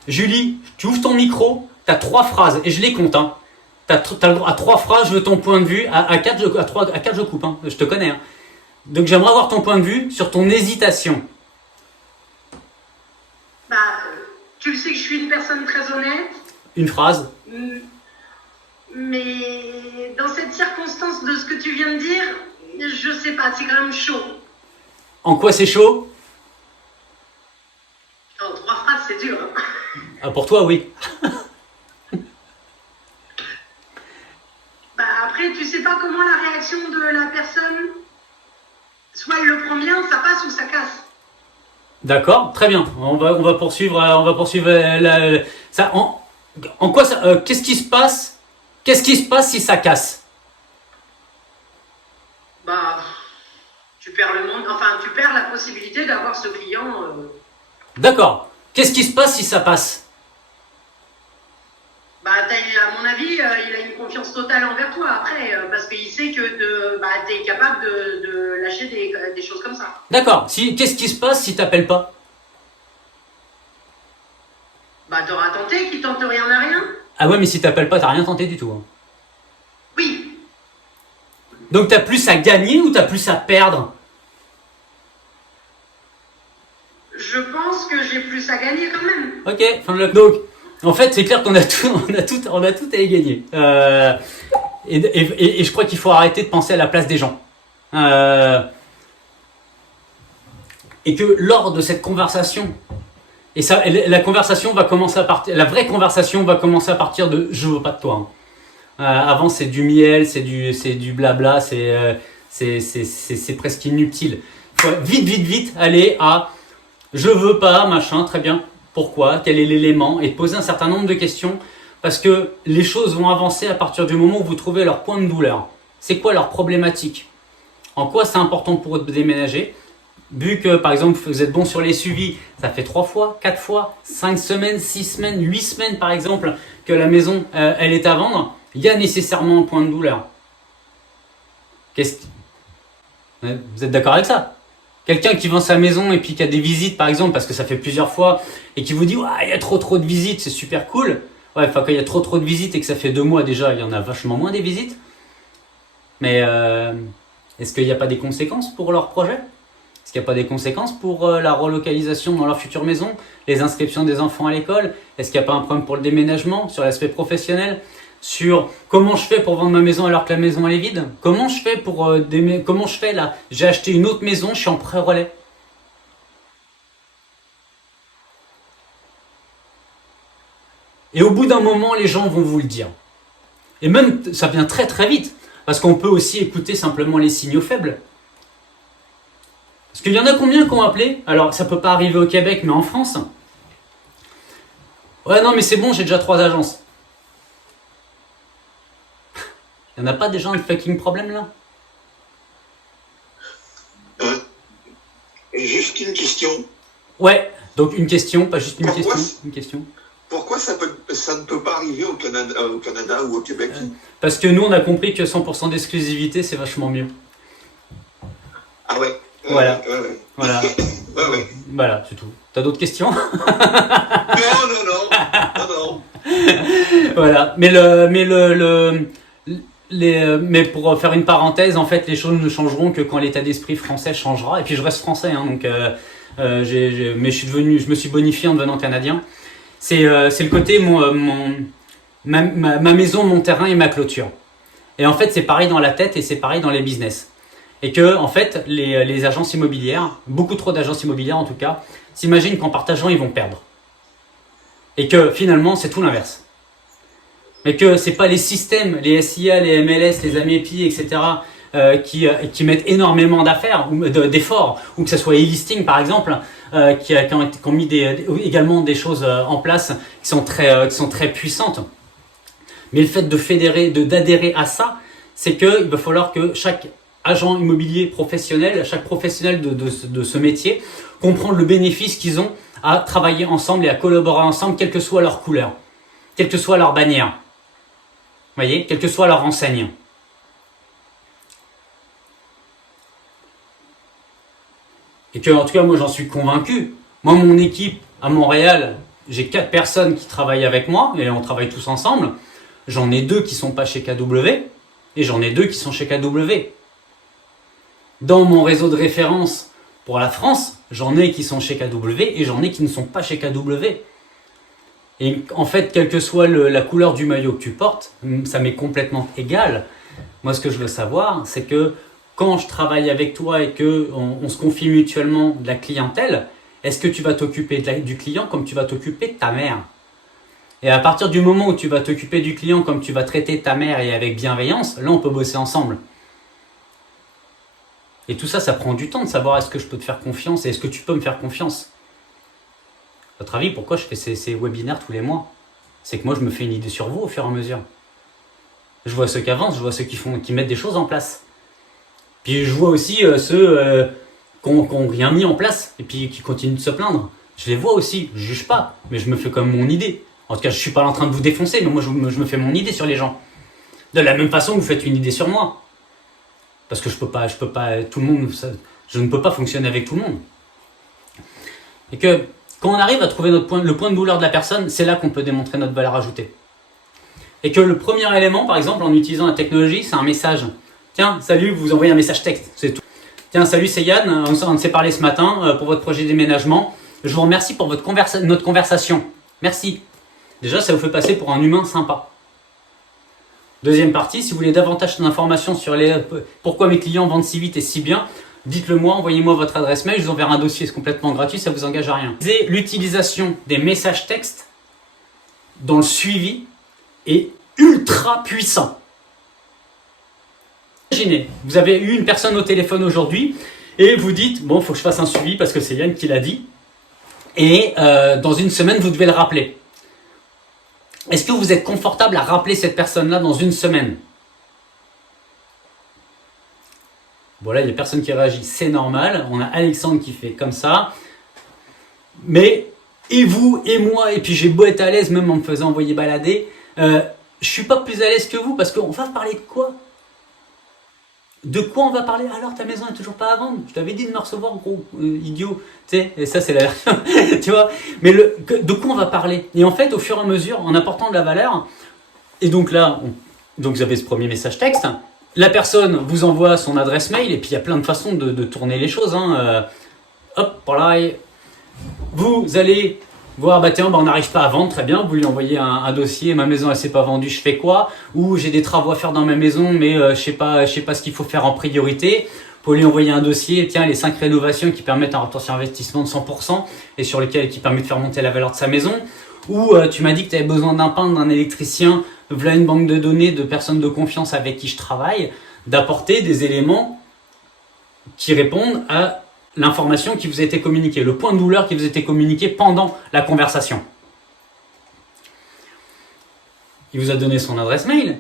Julie, tu ouvres ton micro, tu as 3 phrases, et je les compte. Hein. Tu as le droit à 3 phrases, je veux ton point de vue. À 4, je coupe. Hein. Je te connais. Hein. Donc j'aimerais avoir ton point de vue sur ton hésitation. Bah, tu le sais que je suis une personne très honnête. Une phrase. Mais dans cette circonstance de ce que tu viens de dire, je sais pas, c'est quand même chaud. En quoi c'est chaud? Oh, 3 phrases, c'est dur. Hein. Ah, pour toi, oui. Bah après, tu sais pas comment la réaction de la personne, soit elle le prend bien, ça passe ou ça casse. D'accord, très bien. On va poursuivre. Ça. En quoi ça? Qu'est-ce qui se passe? Qu'est-ce qui se passe si ça casse? Bah, tu perds le monde. Enfin, tu perds la possibilité d'avoir ce client. D'accord. Qu'est-ce qui se passe si ça passe? Bah, à mon avis, il a une confiance totale envers toi après, parce qu'il sait que tu es capable de lâcher des choses comme ça. D'accord. Qu'est-ce qui se passe si t'appelles pas? Bah, t'auras tenté, qui tente rien à rien. Ah ouais, mais si t'appelles pas, t'as rien tenté du tout. Hein. Oui. Donc t'as plus à gagner ou t'as plus à perdre? Je pense que j'ai plus à gagner quand même. Ok, fin de la... Donc, en fait, c'est clair qu'on a tout à y gagner. Et je crois qu'il faut arrêter de penser à la place des gens. Et que lors de cette conversation, et ça, la conversation va commencer à partir, la vraie conversation va commencer à partir de je veux pas de toi. Hein. Avant, c'est du miel, c'est du blabla, c'est presque inutile. Il faut vite aller à je veux pas, machin, très bien. Pourquoi? Quel est l'élément? Et poser un certain nombre de questions Parce que les choses vont avancer à partir du moment où vous trouvez leur point de douleur. C'est quoi leur problématique? En quoi c'est important pour eux de déménager? Vu que, par exemple, vous êtes bon sur les suivis, ça fait 3 fois, 4 fois, 5 semaines, 6 semaines, 8 semaines, par exemple, que la maison, elle est à vendre, il y a nécessairement un point de douleur. Vous êtes d'accord avec ça? Quelqu'un qui vend sa maison et puis qui a des visites, par exemple, parce que ça fait plusieurs fois, et qui vous dit « Ouais, il y a trop de visites, c'est super cool ». Ouais, enfin, quand il y a trop de visites et que ça fait 2 mois déjà, il y en a vachement moins des visites. Mais est-ce qu'il n'y a pas des conséquences pour leur projet? Est-ce qu'il n'y a pas des conséquences pour la relocalisation dans leur future maison, les inscriptions des enfants à l'école? Est-ce qu'il n'y a pas un problème pour le déménagement, sur l'aspect professionnel, sur comment je fais pour vendre ma maison alors que la maison elle est vide? Comment je fais comment je fais là? J'ai acheté une autre maison, je suis en pré-relais. Et au bout d'un moment, les gens vont vous le dire. Et même, ça vient très très vite. Parce qu'on peut aussi écouter simplement les signaux faibles. Parce qu'il y en a combien qui ont appelé? Alors, ça peut pas arriver au Québec, mais en France. Ouais, non, mais c'est bon, j'ai déjà 3 agences. Il n'y en a pas déjà un fucking problème là? Juste une question. Ouais, donc une question, pas juste une Pourquoi question. Une question. Pourquoi ça ne peut pas arriver au Canada ou au Québec? Parce que nous, on a compris que 100% d'exclusivité, c'est vachement mieux. Ah ouais. Voilà. Voilà. Ouais. Voilà, c'est tout. T'as d'autres questions? Non. Voilà. Mais pour faire une parenthèse, en fait, les choses ne changeront que quand l'état d'esprit français changera. Et puis je reste français, hein, donc mais je me suis bonifié en devenant canadien. C'est le côté ma maison, mon terrain et ma clôture. Et en fait, c'est pareil dans la tête et c'est pareil dans les business. Et que, en fait, les agences immobilières, beaucoup trop d'agences immobilières en tout cas, s'imaginent qu'en partageant, ils vont perdre. Et que finalement, c'est tout l'inverse. Mais que c'est pas les systèmes, les SIA, les MLS, les AMEPI, etc., qui mettent énormément d'efforts, ou que ce soit e-listing par exemple, qui ont mis également des choses en place qui sont très puissantes. Mais le fait de fédérer, d'adhérer à ça, c'est qu'il va falloir que chaque agent immobilier professionnel, chaque professionnel de ce métier, comprendre le bénéfice qu'ils ont à travailler ensemble et à collaborer ensemble, quelle que soit leur couleur, quelle que soit leur bannière, vous voyez, quelle que soit leur enseigne. Et que, en tout cas, moi, j'en suis convaincu. Moi, mon équipe à Montréal, j'ai 4 personnes qui travaillent avec moi et on travaille tous ensemble. J'en ai 2 qui sont pas chez KW et j'en ai 2 qui sont chez KW. Dans mon réseau de référence pour la France, j'en ai qui sont chez KW et j'en ai qui ne sont pas chez KW. Et en fait, quelle que soit la couleur du maillot que tu portes, ça m'est complètement égal. Moi, ce que je veux savoir, c'est que quand je travaille avec toi et qu'on se confie mutuellement de la clientèle, est-ce que tu vas t'occuper du client comme tu vas t'occuper de ta mère? Et à partir du moment où tu vas t'occuper du client comme tu vas traiter ta mère et avec bienveillance, là on peut bosser ensemble. Et tout ça, ça prend du temps de savoir est-ce que je peux te faire confiance et est-ce que tu peux me faire confiance. À votre avis, pourquoi je fais ces webinaires tous les mois? C'est que moi je me fais une idée sur vous au fur et à mesure. Je vois ceux qui avancent, je vois ceux qui mettent des choses en place. Puis je vois aussi ceux qui n'ont rien mis en place et puis qui continuent de se plaindre. Je les vois aussi, je juge pas, mais je me fais comme mon idée. En tout cas, je suis pas en train de vous défoncer, mais moi je me fais mon idée sur les gens. De la même façon que vous faites une idée sur moi. Parce que je peux pas, tout le monde, je ne peux pas fonctionner avec tout le monde. Et que quand on arrive à trouver le point de douleur de la personne, c'est là qu'on peut démontrer notre valeur ajoutée. Et que le premier élément, par exemple, en utilisant la technologie, c'est un message. Tiens, salut, vous envoyez un message texte, c'est tout. Tiens, salut, c'est Yann, on s'est parlé ce matin pour votre projet de déménagement. Je vous remercie pour notre conversation. Merci. Déjà, ça vous fait passer pour un humain sympa. Deuxième partie, si vous voulez davantage d'informations sur pourquoi mes clients vendent si vite et si bien, dites-le moi, envoyez-moi votre adresse mail, je vous enverrai un dossier, c'est complètement gratuit, ça ne vous engage à rien. L'utilisation des messages textes dans le suivi est ultra puissant. Imaginez, vous avez eu une personne au téléphone aujourd'hui et vous dites, bon, il faut que je fasse un suivi parce que c'est Yann qui l'a dit. Et dans une semaine, vous devez le rappeler. Est-ce que vous êtes confortable à rappeler cette personne-là dans une semaine? Voilà, il n'y a personne qui réagit, c'est normal. On a Alexandre qui fait comme ça. Mais, et vous, et moi, et puis j'ai beau être à l'aise, même en me faisant envoyer balader, je suis pas plus à l'aise que vous, parce qu'on va parler de quoi? De quoi on va parler? Alors, ta maison est toujours pas à vendre. Je t'avais dit de me recevoir, gros idiot. Tu sais, et ça, c'est la version. Tu vois? Mais de quoi on va parler? Et en fait, au fur et à mesure, en apportant de la valeur, et donc là, donc vous avez ce premier message texte. La personne vous envoie son adresse mail, et puis il y a plein de façons de tourner les choses. Hop, voilà. Et vous allez voir, bah tiens, bah on n'arrive pas à vendre, très bien, vous lui envoyez un dossier, ma maison elle s'est pas vendue, je fais quoi? Ou j'ai des travaux à faire dans ma maison, mais je sais pas ce qu'il faut faire en priorité. Vous pouvez lui envoyer un dossier, tiens, les 5 rénovations qui permettent un retour sur investissement de 100% et sur lesquelles qui permet de faire monter la valeur de sa maison. Ou tu m'as dit que tu avais besoin d'un peintre, d'un électricien, voilà une banque de données de personnes de confiance avec qui je travaille, d'apporter des éléments qui répondent à l'information qui vous a été communiquée, le point de douleur qui vous a été communiqué pendant la conversation. Il vous a donné son adresse mail.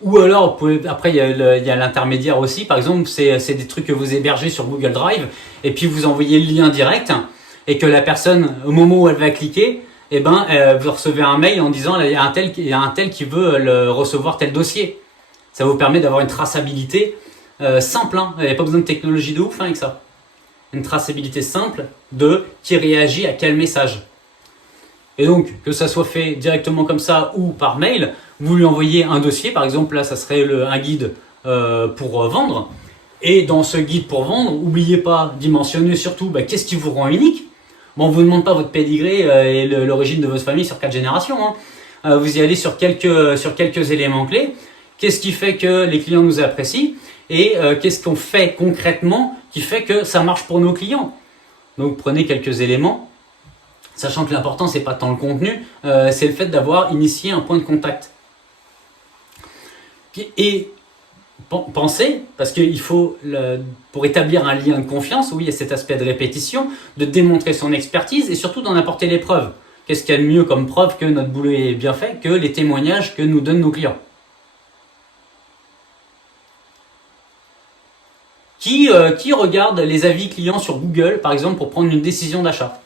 Ou alors, après, il y a l'intermédiaire aussi. Par exemple, c'est des trucs que vous hébergez sur Google Drive et puis vous envoyez le lien direct et que la personne, au moment où elle va cliquer, eh ben, vous recevez un mail en disant il y a un tel qui veut recevoir tel dossier. Ça vous permet d'avoir une traçabilité simple. Il n'y a pas besoin de technologie de ouf avec ça. Une traçabilité simple de qui réagit à quel message. Et donc, que ça soit fait directement comme ça ou par mail, vous lui envoyez un dossier, par exemple là ça serait un guide pour vendre, et dans ce guide pour vendre, n'oubliez pas d'y mentionner surtout qu'est-ce qui vous rend unique. Bon, on ne vous demande pas votre pédigré et l'origine de votre famille sur 4 générations, vous y allez sur quelques éléments clés. Qu'est-ce qui fait que les clients nous apprécient et qu'est-ce qu'on fait concrètement qui fait que ça marche pour nos clients. Donc prenez quelques éléments, sachant que l'important c'est pas tant le contenu, c'est le fait d'avoir initié un point de contact. Et pensez, parce qu'il faut, pour établir un lien de confiance, oui il y a cet aspect de répétition, de démontrer son expertise et surtout d'en apporter les preuves. Qu'est-ce qu'il y a de mieux comme preuve que notre boulot est bien fait que les témoignages que nous donnent nos clients? Qui regarde les avis clients sur Google, par exemple, pour prendre une décision d'achat?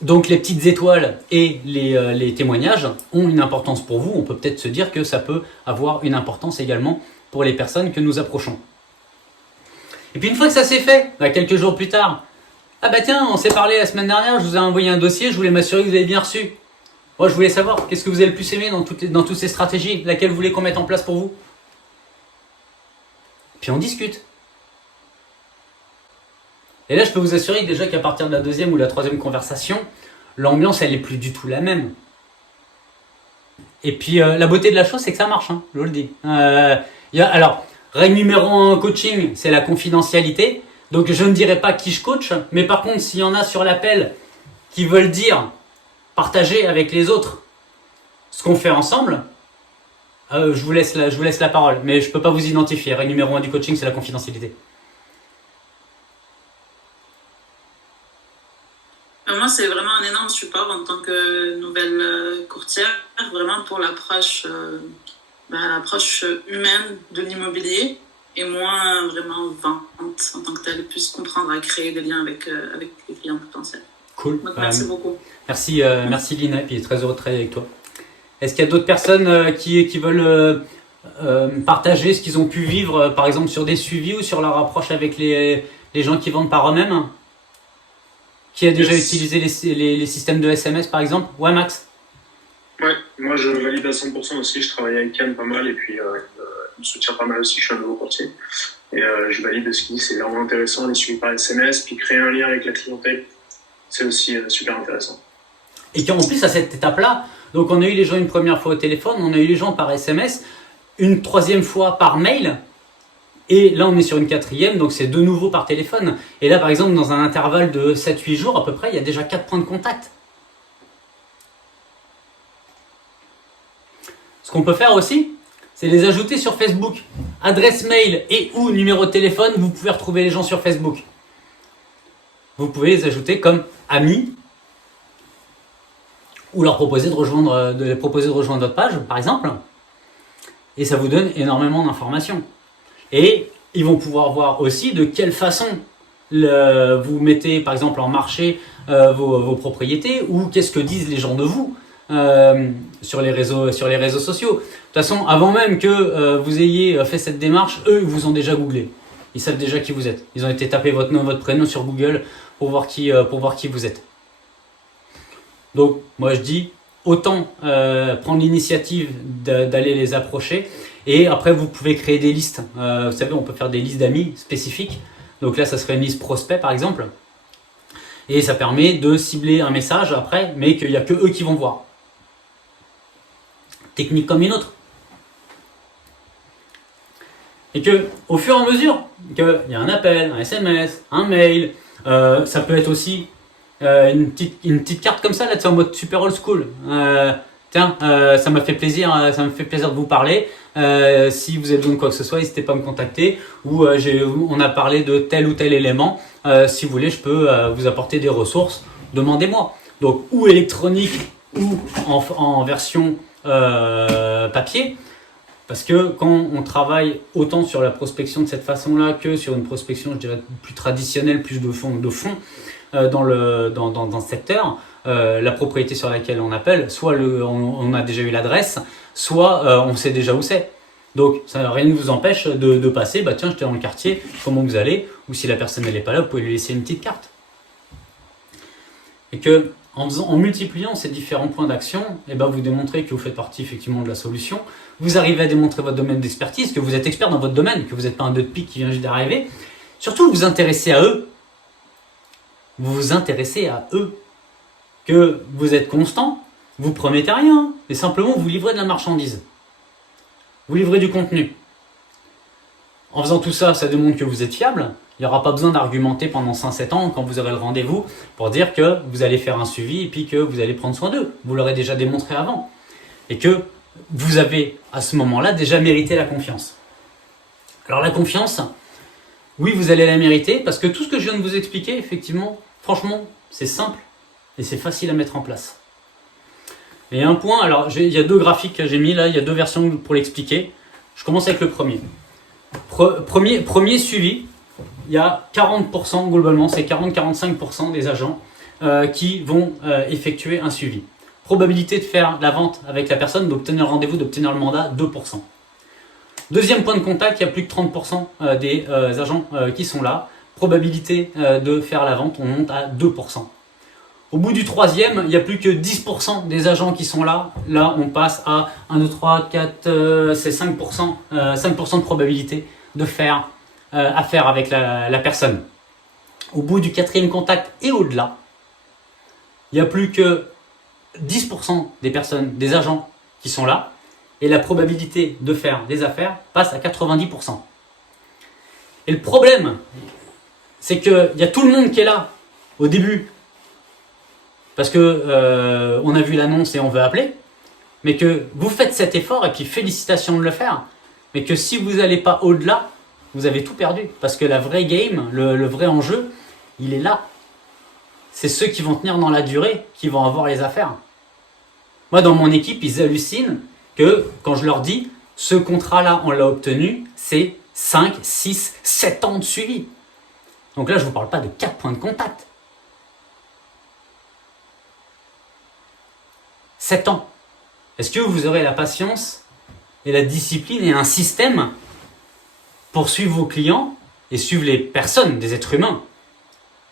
Donc les petites étoiles et les témoignages ont une importance pour vous. On peut peut-être se dire que ça peut avoir une importance également pour les personnes que nous approchons. Et puis une fois que ça s'est fait, quelques jours plus tard, ah bah tiens, on s'est parlé la semaine dernière, je vous ai envoyé un dossier, je voulais m'assurer que vous avez bien reçu. Moi, je voulais savoir, qu'est-ce que vous avez le plus aimé dans toutes ces stratégies, laquelle vous voulez qu'on mette en place pour vous? Puis on discute. Et là, je peux vous assurer déjà qu'à partir de la deuxième ou la troisième conversation, l'ambiance, elle n'est plus du tout la même. Et puis, la beauté de la chose, c'est que ça marche, je vous le dis. Alors, règle numéro 1 en coaching, c'est la confidentialité. Donc, je ne dirai pas qui je coach, mais par contre, s'il y en a sur l'appel qui veulent dire partager avec les autres ce qu'on fait ensemble, je vous laisse la parole, mais je ne peux pas vous identifier. Règle numéro 1 du coaching, c'est la confidentialité. Moi, c'est vraiment un énorme support en tant que nouvelle courtière, vraiment pour l'approche humaine de l'immobilier et moins vraiment vente en tant que telle, plus comprendre à créer des liens avec les clients potentiels. Cool. Donc, merci beaucoup. Merci Lina, et puis très heureux de travailler avec toi. Est-ce qu'il y a d'autres personnes qui veulent partager ce qu'ils ont pu vivre, par exemple sur des suivis ou sur leur approche avec les gens qui vendent par eux-mêmes? Qui a déjà utilisé les systèmes de SMS par exemple? Ouais, Max? Ouais, moi je valide à 100% aussi, je travaille avec Yann pas mal et puis il me soutient pas mal aussi, je suis un nouveau courtier. Et je valide ce qu'il dit, c'est vraiment intéressant, les suivis par SMS, puis créer un lien avec la clientèle, c'est aussi super intéressant. Et qu'en plus à cette étape-là, donc on a eu les gens une première fois au téléphone, on a eu les gens par SMS, une troisième fois par mail, et là on est sur une quatrième, donc c'est de nouveau par téléphone. Et là par exemple dans un intervalle de 7-8 jours à peu près, il y a déjà 4 points de contact. Ce qu'on peut faire aussi, c'est les ajouter sur Facebook. Adresse mail et ou numéro de téléphone, vous pouvez retrouver les gens sur Facebook. Vous pouvez les ajouter comme amis ou leur proposer les proposer de rejoindre votre page, par exemple. Et ça vous donne énormément d'informations. Et ils vont pouvoir voir aussi de quelle façon vous mettez, par exemple, en marché vos propriétés, ou qu'est-ce que disent les gens de vous sur les réseaux sociaux. De toute façon, avant même que vous ayez fait cette démarche, eux, ils vous ont déjà googlé. Ils savent déjà qui vous êtes. Ils ont été taper votre nom, votre prénom sur Google pour voir qui vous êtes. Donc, moi je dis, autant prendre l'initiative d'aller les approcher. Et après, vous pouvez créer des listes. Vous savez, on peut faire des listes d'amis spécifiques. Donc là, ça serait une liste prospect, par exemple. Et ça permet de cibler un message après, mais qu'il n'y a que eux qui vont voir. Technique comme une autre. Et que, au fur et à mesure qu'il y a un appel, un SMS, un mail, ça peut être aussi une petite carte comme ça, là, en mode super old school. Ça me fait plaisir de vous parler. Si vous avez besoin de quoi que ce soit, n'hésitez pas à me contacter. Ou on a parlé de tel ou tel élément. Si vous voulez, je peux vous apporter des ressources. Demandez-moi. Donc, ou électronique ou en version papier. Parce que quand on travaille autant sur la prospection de cette façon-là que sur une prospection, je dirais, plus traditionnelle, plus de fond dans ce secteur, la propriété sur laquelle on appelle, soit on a déjà eu l'adresse, soit on sait déjà où c'est. Donc rien ne vous empêche de passer, bah tiens, j'étais dans le quartier, comment vous allez, ou si la personne n'est pas là, vous pouvez lui laisser une petite carte. Et que en multipliant ces différents points d'action, eh ben, vous démontrez que vous faites partie effectivement de la solution. Vous arrivez à démontrer votre domaine d'expertise, que vous êtes expert dans votre domaine, que vous n'êtes pas un deux de pique qui vient juste d'arriver. Surtout, vous vous intéressez à eux. Vous vous intéressez à eux. Que vous êtes constant, vous promettez rien, mais simplement vous livrez de la marchandise. Vous livrez du contenu. En faisant tout ça, ça démontre que vous êtes fiable. Il n'y aura pas besoin d'argumenter pendant 5-7 ans quand vous aurez le rendez-vous pour dire que vous allez faire un suivi et puis que vous allez prendre soin d'eux. Vous l'aurez déjà démontré avant. Et que vous avez, à ce moment-là, déjà mérité la confiance. Alors la confiance, oui, vous allez la mériter parce que tout ce que je viens de vous expliquer, effectivement, franchement, c'est simple et c'est facile à mettre en place. Et un point, alors il y a 2 graphiques que j'ai mis là, il y a 2 versions pour l'expliquer. Je commence avec le premier. Premier suivi, il y a 40%, globalement, c'est 40-45% des agents qui vont effectuer un suivi. Probabilité de faire la vente avec la personne, d'obtenir le rendez-vous, d'obtenir le mandat, 2%. Deuxième point de contact, il y a plus que 30% des agents qui sont là. Probabilité de faire la vente, on monte à 2%. Au bout du troisième, il n'y a plus que 10% des agents qui sont là. Là, on passe à 1, 2, 3, 4, c'est 5%, 5% de probabilité de faire affaire avec la personne. Au bout du 4e contact et au-delà, il n'y a plus que 10% des personnes, des agents qui sont là. Et la probabilité de faire des affaires passe à 90%. Et le problème, c'est qu'il y a tout le monde qui est là au début. Parce que on a vu l'annonce et on veut appeler, mais que vous faites cet effort et puis félicitations de le faire, mais que si vous n'allez pas au-delà, vous avez tout perdu. Parce que la vraie game, le vrai enjeu, il est là. C'est ceux qui vont tenir dans la durée qui vont avoir les affaires. Moi, dans mon équipe, ils hallucinent que quand je leur dis ce contrat-là, on l'a obtenu, c'est 5, 6, 7 ans de suivi. Donc là, je ne vous parle pas de 4 points de contact. 7 ans. Est-ce que vous aurez la patience et la discipline et un système pour suivre vos clients et suivre les personnes, des êtres humains,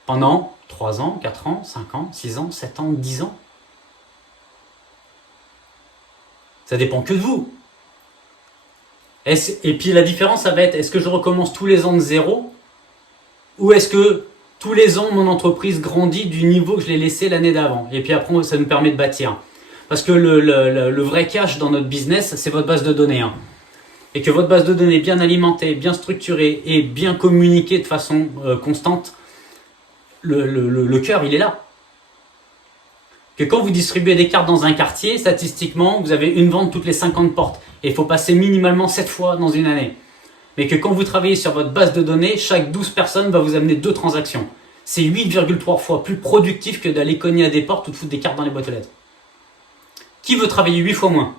pendant 3 ans, 4 ans, 5 ans, 6 ans, 7 ans, 10 ans? Ça dépend que de vous. Et puis la différence, ça va être, est-ce que je recommence tous les ans de zéro ou est-ce que tous les ans, mon entreprise grandit du niveau que je l'ai laissé l'année d'avant? Et puis après, ça nous permet de bâtir. Parce que le vrai cash dans notre business, c'est votre base de données. Hein. Et que votre base de données bien alimentée, bien structurée et bien communiquée de façon constante, le cœur, il est là. Que quand vous distribuez des cartes dans un quartier, statistiquement, vous avez une vente toutes les 50 portes. Et il faut passer minimalement 7 fois dans une année. Mais que quand vous travaillez sur votre base de données, chaque 12 personnes va vous amener 2 transactions. C'est 8,3 fois plus productif que d'aller cogner à des portes ou de foutre des cartes dans les boîtes aux lettres. Qui veut travailler 8 fois moins?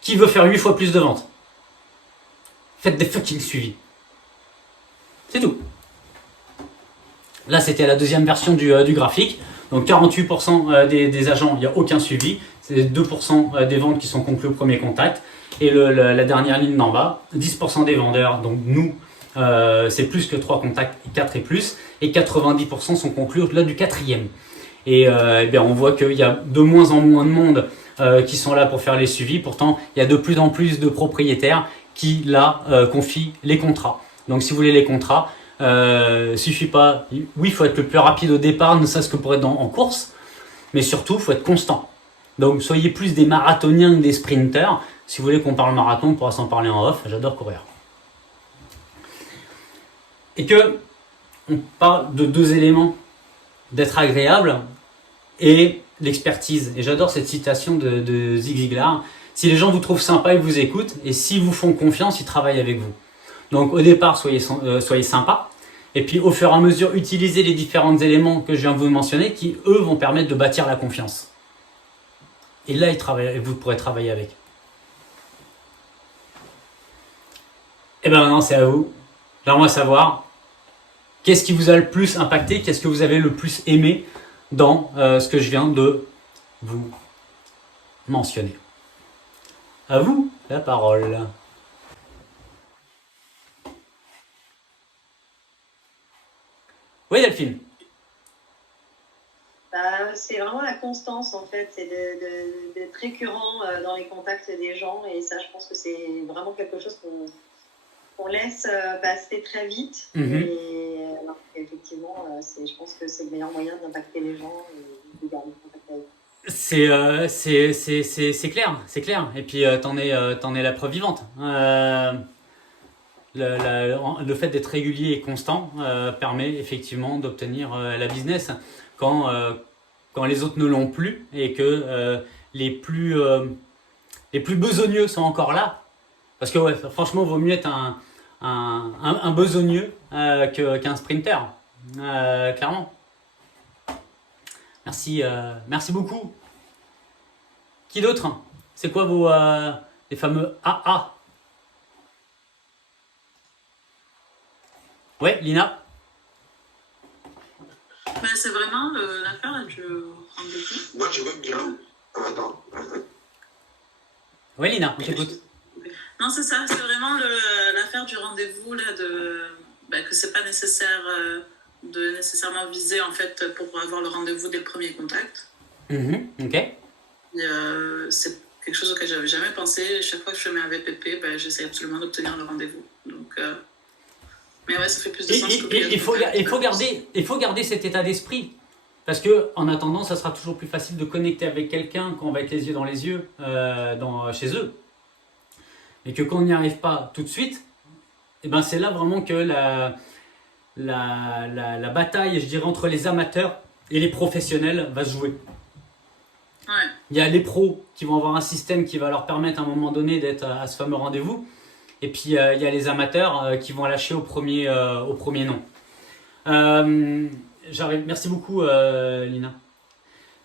Qui veut faire 8 fois plus de ventes? Faites des fucking suivis. C'est tout. Là, c'était la deuxième version du graphique. Donc 48% des agents, il n'y a aucun suivi. C'est 2% des ventes qui sont conclues au premier contact. Et la dernière ligne d'en bas, 10% des vendeurs, donc nous, c'est plus que 3 contacts, 4 et plus. Et 90% sont conclus au-delà du 4e. Et bien, on voit qu'il y a de moins en moins de monde qui sont là pour faire les suivis. Pourtant, il y a de plus en plus de propriétaires qui, là, confient les contrats. Donc, si vous voulez les contrats, suffit pas. Oui, il faut être le plus rapide au départ, ne serait-ce que pour être en course. Mais surtout, il faut être constant. Donc, soyez plus des marathoniens que des sprinters. Si vous voulez qu'on parle marathon, on pourra s'en parler en off. J'adore courir. Et que on parle de 2 éléments, d'être agréable et l'expertise. Et j'adore cette citation de Zig Ziglar. Si les gens vous trouvent sympa, ils vous écoutent. Et s'ils vous font confiance, ils travaillent avec vous. Donc au départ, soyez sympa. Et puis au fur et à mesure, utilisez les différents éléments que je viens de vous mentionner qui, eux, vont permettre de bâtir la confiance. Et là, vous pourrez travailler avec. Et bien maintenant, c'est à vous. J'aimerais savoir qu'est-ce qui vous a le plus impacté, qu'est-ce que vous avez le plus aimé dans ce que je viens de vous mentionner. À vous la parole. Oui, Delphine. C'est vraiment la constance en fait, c'est d'être récurrent dans les contacts des gens et ça je pense que c'est vraiment quelque chose qu'on laisse passer très vite et alors, effectivement je pense que c'est le meilleur moyen d'impacter les gens et de garder contact avec eux. C'est clair. Et puis t'en es la preuve vivante. Le fait d'être régulier et constant permet effectivement d'obtenir la business quand les autres ne l'ont plus et que les plus besogneux sont encore là. Parce que ouais, franchement, il vaut mieux être un besogneux qu'un sprinter, clairement. Merci beaucoup. Qui d'autre? C'est quoi les fameux AA? Ouais, Lina. C'est vraiment l'affaire du rendez-vous. Moi, je veux bien. Attends. Ouais, Lina, on t'écoute. Non, c'est ça, c'est vraiment l'affaire du rendez-vous, là, que c'est pas nécessaire de nécessairement viser, en fait, pour avoir le rendez-vous dès le premier contact. Ok. Et, c'est quelque chose auquel j'avais jamais pensé. Chaque fois que je fais ma VPP, j'essaie absolument d'obtenir le rendez-vous. Donc, mais ouais, ça fait plus de sens. Il faut garder cet état d'esprit. Parce que, en attendant, ça sera toujours plus facile de connecter avec quelqu'un quand on va être les yeux dans les yeux chez eux. Et que quand on n'y arrive pas tout de suite, et ben c'est là vraiment que la bataille, je dirais, entre les amateurs et les professionnels va se jouer. Ouais. Il y a les pros qui vont avoir un système qui va leur permettre à un moment donné d'être à ce fameux rendez-vous. Et puis il y a les amateurs qui vont lâcher au premier nom. Merci beaucoup Lina.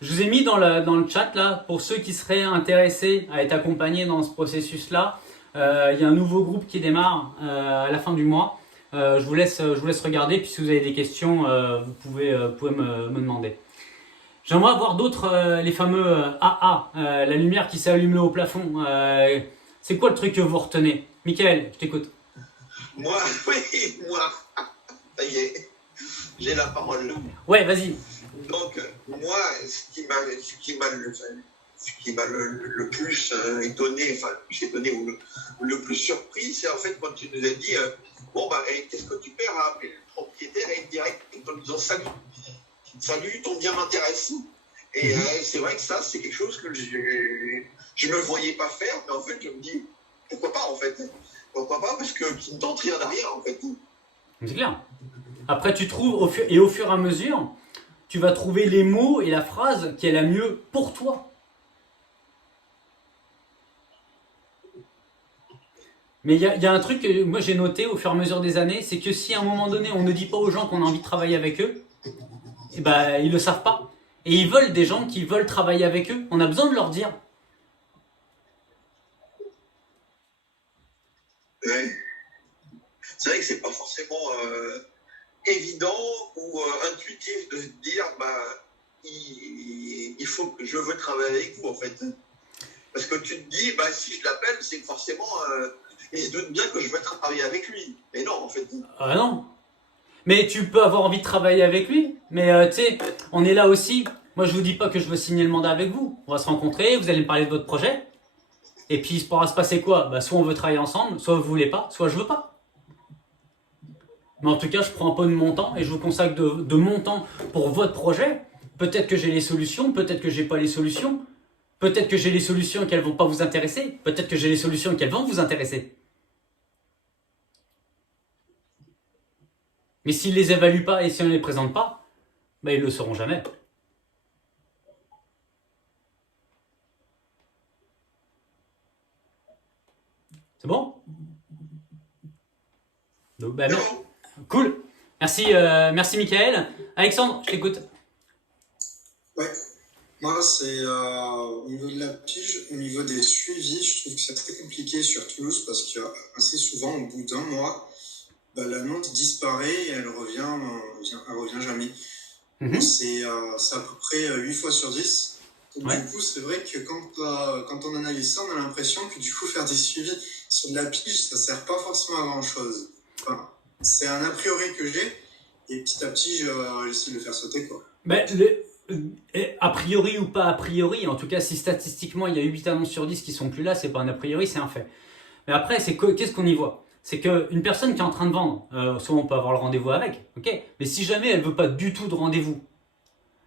Je vous ai mis dans le chat là, pour ceux qui seraient intéressés à être accompagnés dans ce processus-là, il y a un nouveau groupe qui démarre à la fin du mois. Je vous laisse regarder, puis si vous avez des questions, vous pouvez me demander. J'aimerais voir d'autres, les fameux AA, la lumière qui s'allume au plafond. C'est quoi le truc que vous retenez? Mickaël, je t'écoute. Moi. Ça y est, j'ai la parole. Ouais, vas-y. Donc, moi, ce qui m'a le plus étonné, ou le plus surpris, c'est en fait quand tu nous as dit qu'est-ce que tu perds à appeler le propriétaire et direct en lui disant salut, ton bien m'intéresse. Et c'est vrai que ça, c'est quelque chose que je me voyais pas faire, mais en fait, je me dis pourquoi pas en fait. Pourquoi pas, parce que qui ne tente rien derrière en fait. C'est clair. Après, tu trouves au fur et à mesure, tu vas trouver les mots et la phrase qui est la mieux pour toi. Mais il y a un truc que moi j'ai noté au fur et à mesure des années, c'est que si à un moment donné on ne dit pas aux gens qu'on a envie de travailler avec eux, eh ben, ils ne le savent pas. Et ils veulent des gens qui veulent travailler avec eux. On a besoin de leur dire. Ouais. C'est vrai que c'est pas forcément évident ou intuitif de se dire il faut que je veux travailler avec vous en fait. Parce que tu te dis si je l'appelle, c'est que forcément il se doute bien que je veux travailler avec lui. Mais non en fait. Ah non. Mais tu peux avoir envie de travailler avec lui. Mais tu sais, on est là aussi. Moi je vous dis pas que je veux signer le mandat avec vous. On va se rencontrer, vous allez me parler de votre projet. Et puis il pourra se passer quoi? Soit on veut travailler ensemble, soit vous voulez pas, soit je veux pas. Mais en tout cas, je prends un peu de mon temps et je vous consacre de mon temps pour votre projet. Peut-être que j'ai les solutions, peut-être que j'ai pas les solutions. Peut-être que j'ai les solutions et qu'elles vont pas vous intéresser. Peut-être que j'ai les solutions et qu'elles vont vous intéresser. Mais s'ils les évaluent pas et si on ne les présente pas, ils le sauront jamais. C'est bon? Donc, cool. Merci, merci Mickaël. Alexandre, je t'écoute. Ouais. Moi, c'est au niveau de la pige, au niveau des suivis, je trouve que c'est très compliqué sur Toulouse parce que assez souvent, au bout d'un mois, l'annonce disparaît et elle revient jamais. C'est à peu près 8 fois sur 10. Donc, du coup, c'est vrai que quand on analyse ça, on a l'impression que du coup, faire des suivis sur de la pige, ça sert pas forcément à grand chose. Enfin, c'est un a priori que j'ai et petit à petit, j'essaie de le faire sauter, quoi. A priori ou pas a priori, en tout cas, si statistiquement il y a 8 annonces sur 10 qui sont plus là, c'est pas un a priori, c'est un fait. Mais après, qu'est-ce qu'on y voit? C'est qu'une personne qui est en train de vendre, soit on peut avoir le rendez-vous avec, ok, mais si jamais elle veut pas du tout de rendez-vous,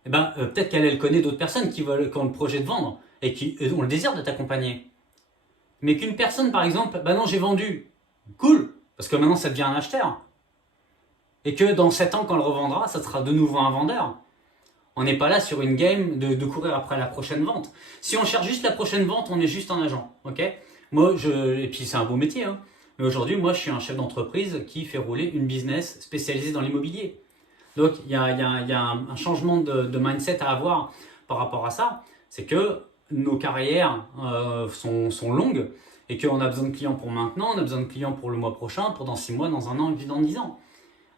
peut-être qu'elle connaît d'autres personnes qui ont le projet de vendre et qui ont le désir de t'accompagner. Mais qu'une personne, par exemple, non, j'ai vendu, cool, parce que maintenant ça devient un acheteur. Et que dans 7 ans, quand elle revendra, ça sera de nouveau un vendeur. On n'est pas là sur une game de courir après la prochaine vente. Si on cherche juste la prochaine vente, on est juste un agent, ok? Et puis c'est un beau métier, hein. Mais aujourd'hui, moi, je suis un chef d'entreprise qui fait rouler une business spécialisée dans l'immobilier. Donc, il y a un changement de mindset à avoir par rapport à ça. C'est que nos carrières sont longues et qu'on a besoin de clients pour maintenant, on a besoin de clients pour le mois prochain, pour dans 6 mois, dans 1 an et puis dans 10 ans.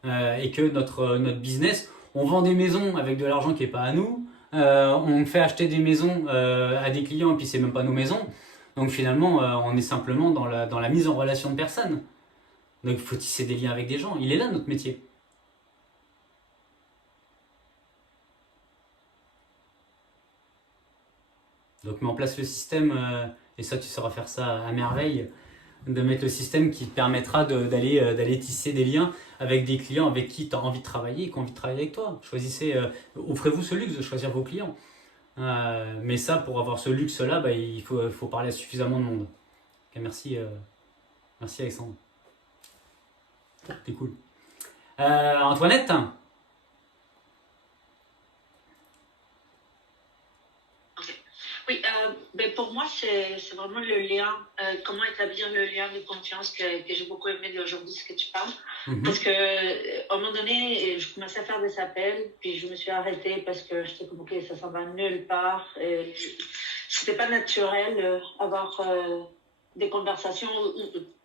Et que notre business, on vend des maisons avec de l'argent qui n'est pas à nous, on fait acheter des maisons à des clients et puis c'est même pas nos maisons. Donc finalement, on est simplement dans la mise en relation de personnes. Donc il faut tisser des liens avec des gens. Il est là notre métier. Donc mets en place le système, et ça tu sauras faire ça à merveille, de mettre le système qui te permettra d'aller tisser des liens avec des clients avec qui tu as envie de travailler et qui ont envie de travailler avec toi. Offrez-vous ce luxe de choisir vos clients. Mais ça, pour avoir ce luxe-là, il faut parler à suffisamment de monde. Okay, merci Alexandre. C'était cool. Antoinette? Oui, pour moi, c'est vraiment le lien, comment établir le lien de confiance que j'ai beaucoup aimé aujourd'hui, ce que tu parles. Parce que, à un moment donné, je commençais à faire des appels, puis je me suis arrêtée parce que j'étais comme, ok, ça s'en va nulle part. C'était pas naturel avoir des conversations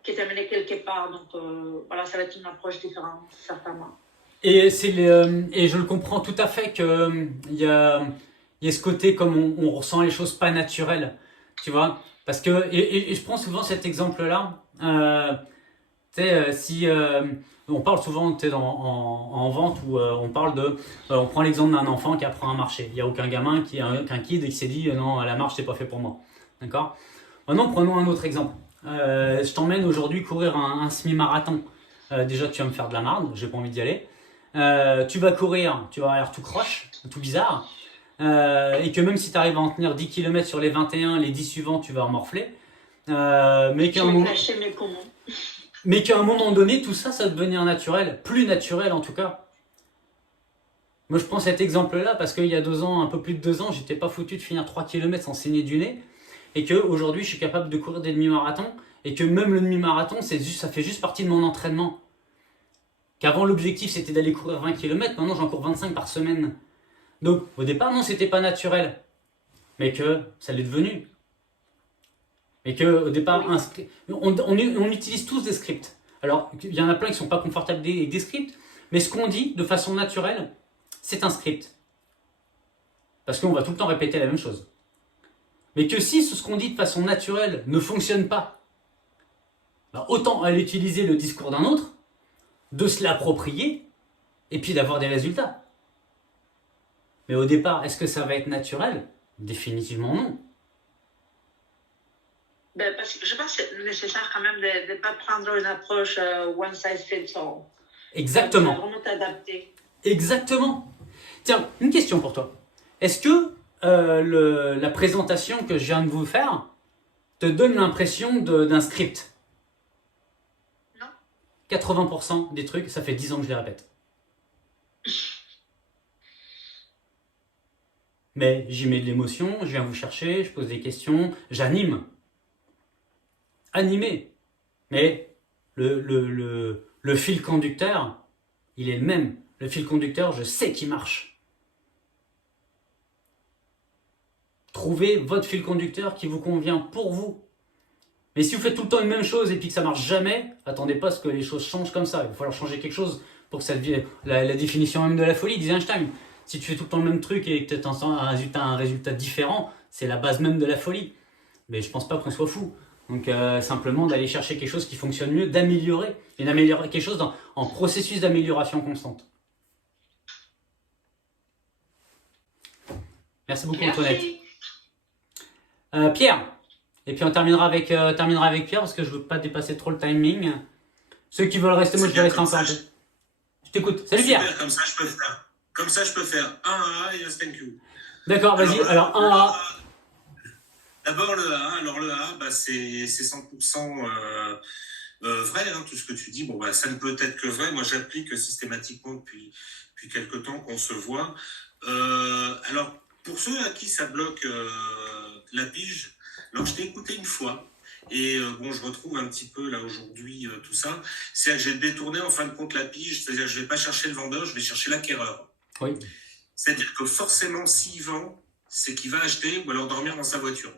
qui t'amenaient quelque part. Donc, voilà, ça va être une approche différente, certainement. Et je le comprends tout à fait qu'il y a ce côté comme on ressent les choses pas naturelles, tu vois, parce que et je prends souvent cet exemple-là. Si on parle souvent en vente où on parle on prend l'exemple d'un enfant qui apprend à marcher. Il y a aucun gamin qu'un kid qui s'est dit non, la marche c'est pas fait pour moi, d'accord. Maintenant prenons un autre exemple. Je t'emmène aujourd'hui courir un semi-marathon. Déjà tu vas me faire de la marde, j'ai pas envie d'y aller. Tu vas courir, tu vas avoir l'air tout croche, tout bizarre. Et que même si tu arrives à en tenir 10 km sur les 21, les 10 suivants, tu vas en morfler. Mais qu'à un moment donné, tout ça va devenir naturel. Plus naturel en tout cas. Moi, je prends cet exemple-là parce qu'il y a 2 ans, un peu plus de 2 ans, j'étais pas foutu de finir 3 km sans saigner du nez. Et qu'aujourd'hui, je suis capable de courir des demi-marathons. Et que même le demi-marathon, ça fait juste partie de mon entraînement. Qu'avant, l'objectif, c'était d'aller courir 20 km. Maintenant, j'en cours 25 par semaine. Donc au départ, non, c'était pas naturel, mais que ça l'est devenu. Mais que au départ, on utilise tous des scripts. Alors, il y en a plein qui sont pas confortables avec des scripts, mais ce qu'on dit de façon naturelle, c'est un script. Parce qu'on va tout le temps répéter la même chose. Mais que si ce qu'on dit de façon naturelle ne fonctionne pas, bah autant aller utiliser le discours d'un autre, de se l'approprier, et puis d'avoir des résultats. Mais au départ, est-ce que ça va être naturel? Définitivement non. Ben, parce que je pense que c'est nécessaire quand même de ne pas prendre une approche one size fits all. Exactement. Donc, vraiment t'adapter. Exactement. Tiens, une question pour toi. Est-ce que la présentation que je viens de vous faire te donne l'impression d'un script? Non. 80% des trucs, ça fait 10 ans que je les répète. Mais j'y mets de l'émotion, je viens vous chercher, je pose des questions, j'anime. Animé. Mais le fil conducteur, il est le même. Le fil conducteur, je sais qu'il marche. Trouvez votre fil conducteur qui vous convient pour vous. Mais si vous faites tout le temps une même chose et puis que ça marche jamais, attendez pas à ce que les choses changent comme ça. Il va falloir changer quelque chose pour que ça devienne la définition même de la folie, disait Einstein. Si tu fais tout le temps le même truc et que tu as un résultat différent, c'est la base même de la folie. Mais je pense pas qu'on soit fou. Donc simplement d'aller chercher quelque chose qui fonctionne mieux, d'améliorer quelque chose en processus d'amélioration constante. Merci beaucoup Antoinette. Pierre, et puis on terminera avec Pierre parce que je veux pas dépasser trop le timing. Ceux qui veulent rester, moi je vais rester encore un peu. Je t'écoute. Salut Pierre. Super, comme ça je peux faire un AA et un thank you. D'accord, vas-y. Alors un A. D'abord le A. Alors le A, bah, c'est 100% vrai, hein, tout ce que tu dis. Bon, bah, ça ne peut être que vrai. Moi, j'applique systématiquement depuis quelques temps qu'on se voit. Alors, pour ceux à qui ça bloque la pige, alors je t'ai écouté une fois. Et bon, je retrouve un petit peu là aujourd'hui tout ça. C'est que j'ai détourné en fin de compte la pige, c'est-à-dire que je ne vais pas chercher le vendeur, je vais chercher l'acquéreur. Oui. C'est-à-dire que forcément, s'il vend, c'est qu'il va acheter ou alors dormir dans sa voiture.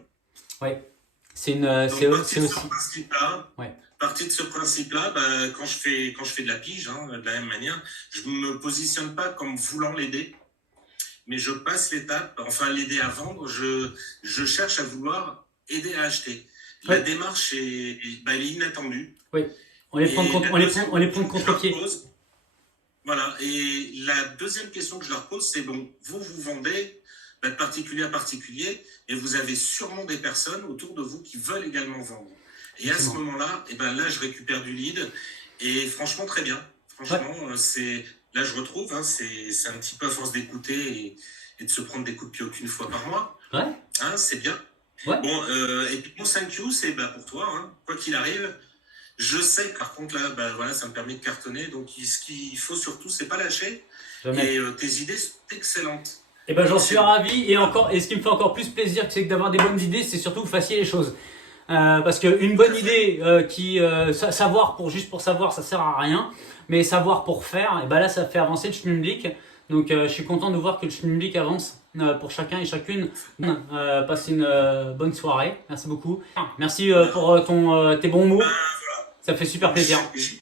Oui. C'est aussi. Partie de ce principe-là, bah, quand je fais de la pige, hein, de la même manière, je ne me positionne pas comme voulant l'aider, mais je passe l'étape, enfin l'aider à vendre, je cherche à vouloir aider à acheter. La démarche elle est inattendue. Oui, on les prend de contre-pied. Voilà, et la deuxième question que je leur pose, c'est bon, vous vendez de particulier à particulier, et vous avez sûrement des personnes autour de vous qui veulent également vendre. Et à ce moment-là, là, je récupère du lead, et franchement, très bien. Franchement, là, je retrouve, hein, c'est un petit peu à force d'écouter et de se prendre des coups de pied aucune fois par mois. Ouais. Hein, c'est bien. Ouais. Bon, et puis mon 5Q, c'est pour toi, hein, quoi qu'il arrive. Je sais que par contre, là, voilà, ça me permet de cartonner. Donc, ce qu'il faut surtout, c'est pas lâcher. Jamais. Et tes idées sont excellentes. Et j'en suis ravi. Et ce qui me fait encore plus plaisir, c'est que d'avoir des bonnes idées, c'est surtout que vous fassiez les choses. Parce qu'une bonne idée, savoir juste pour savoir, ça sert à rien. Mais savoir pour faire, et là, ça fait avancer le Schmimblick. Donc, je suis content de voir que le Schmimblick avance pour chacun et chacune. Passez une bonne soirée. Merci beaucoup. Merci pour tes bons mots. Ça fait super plaisir.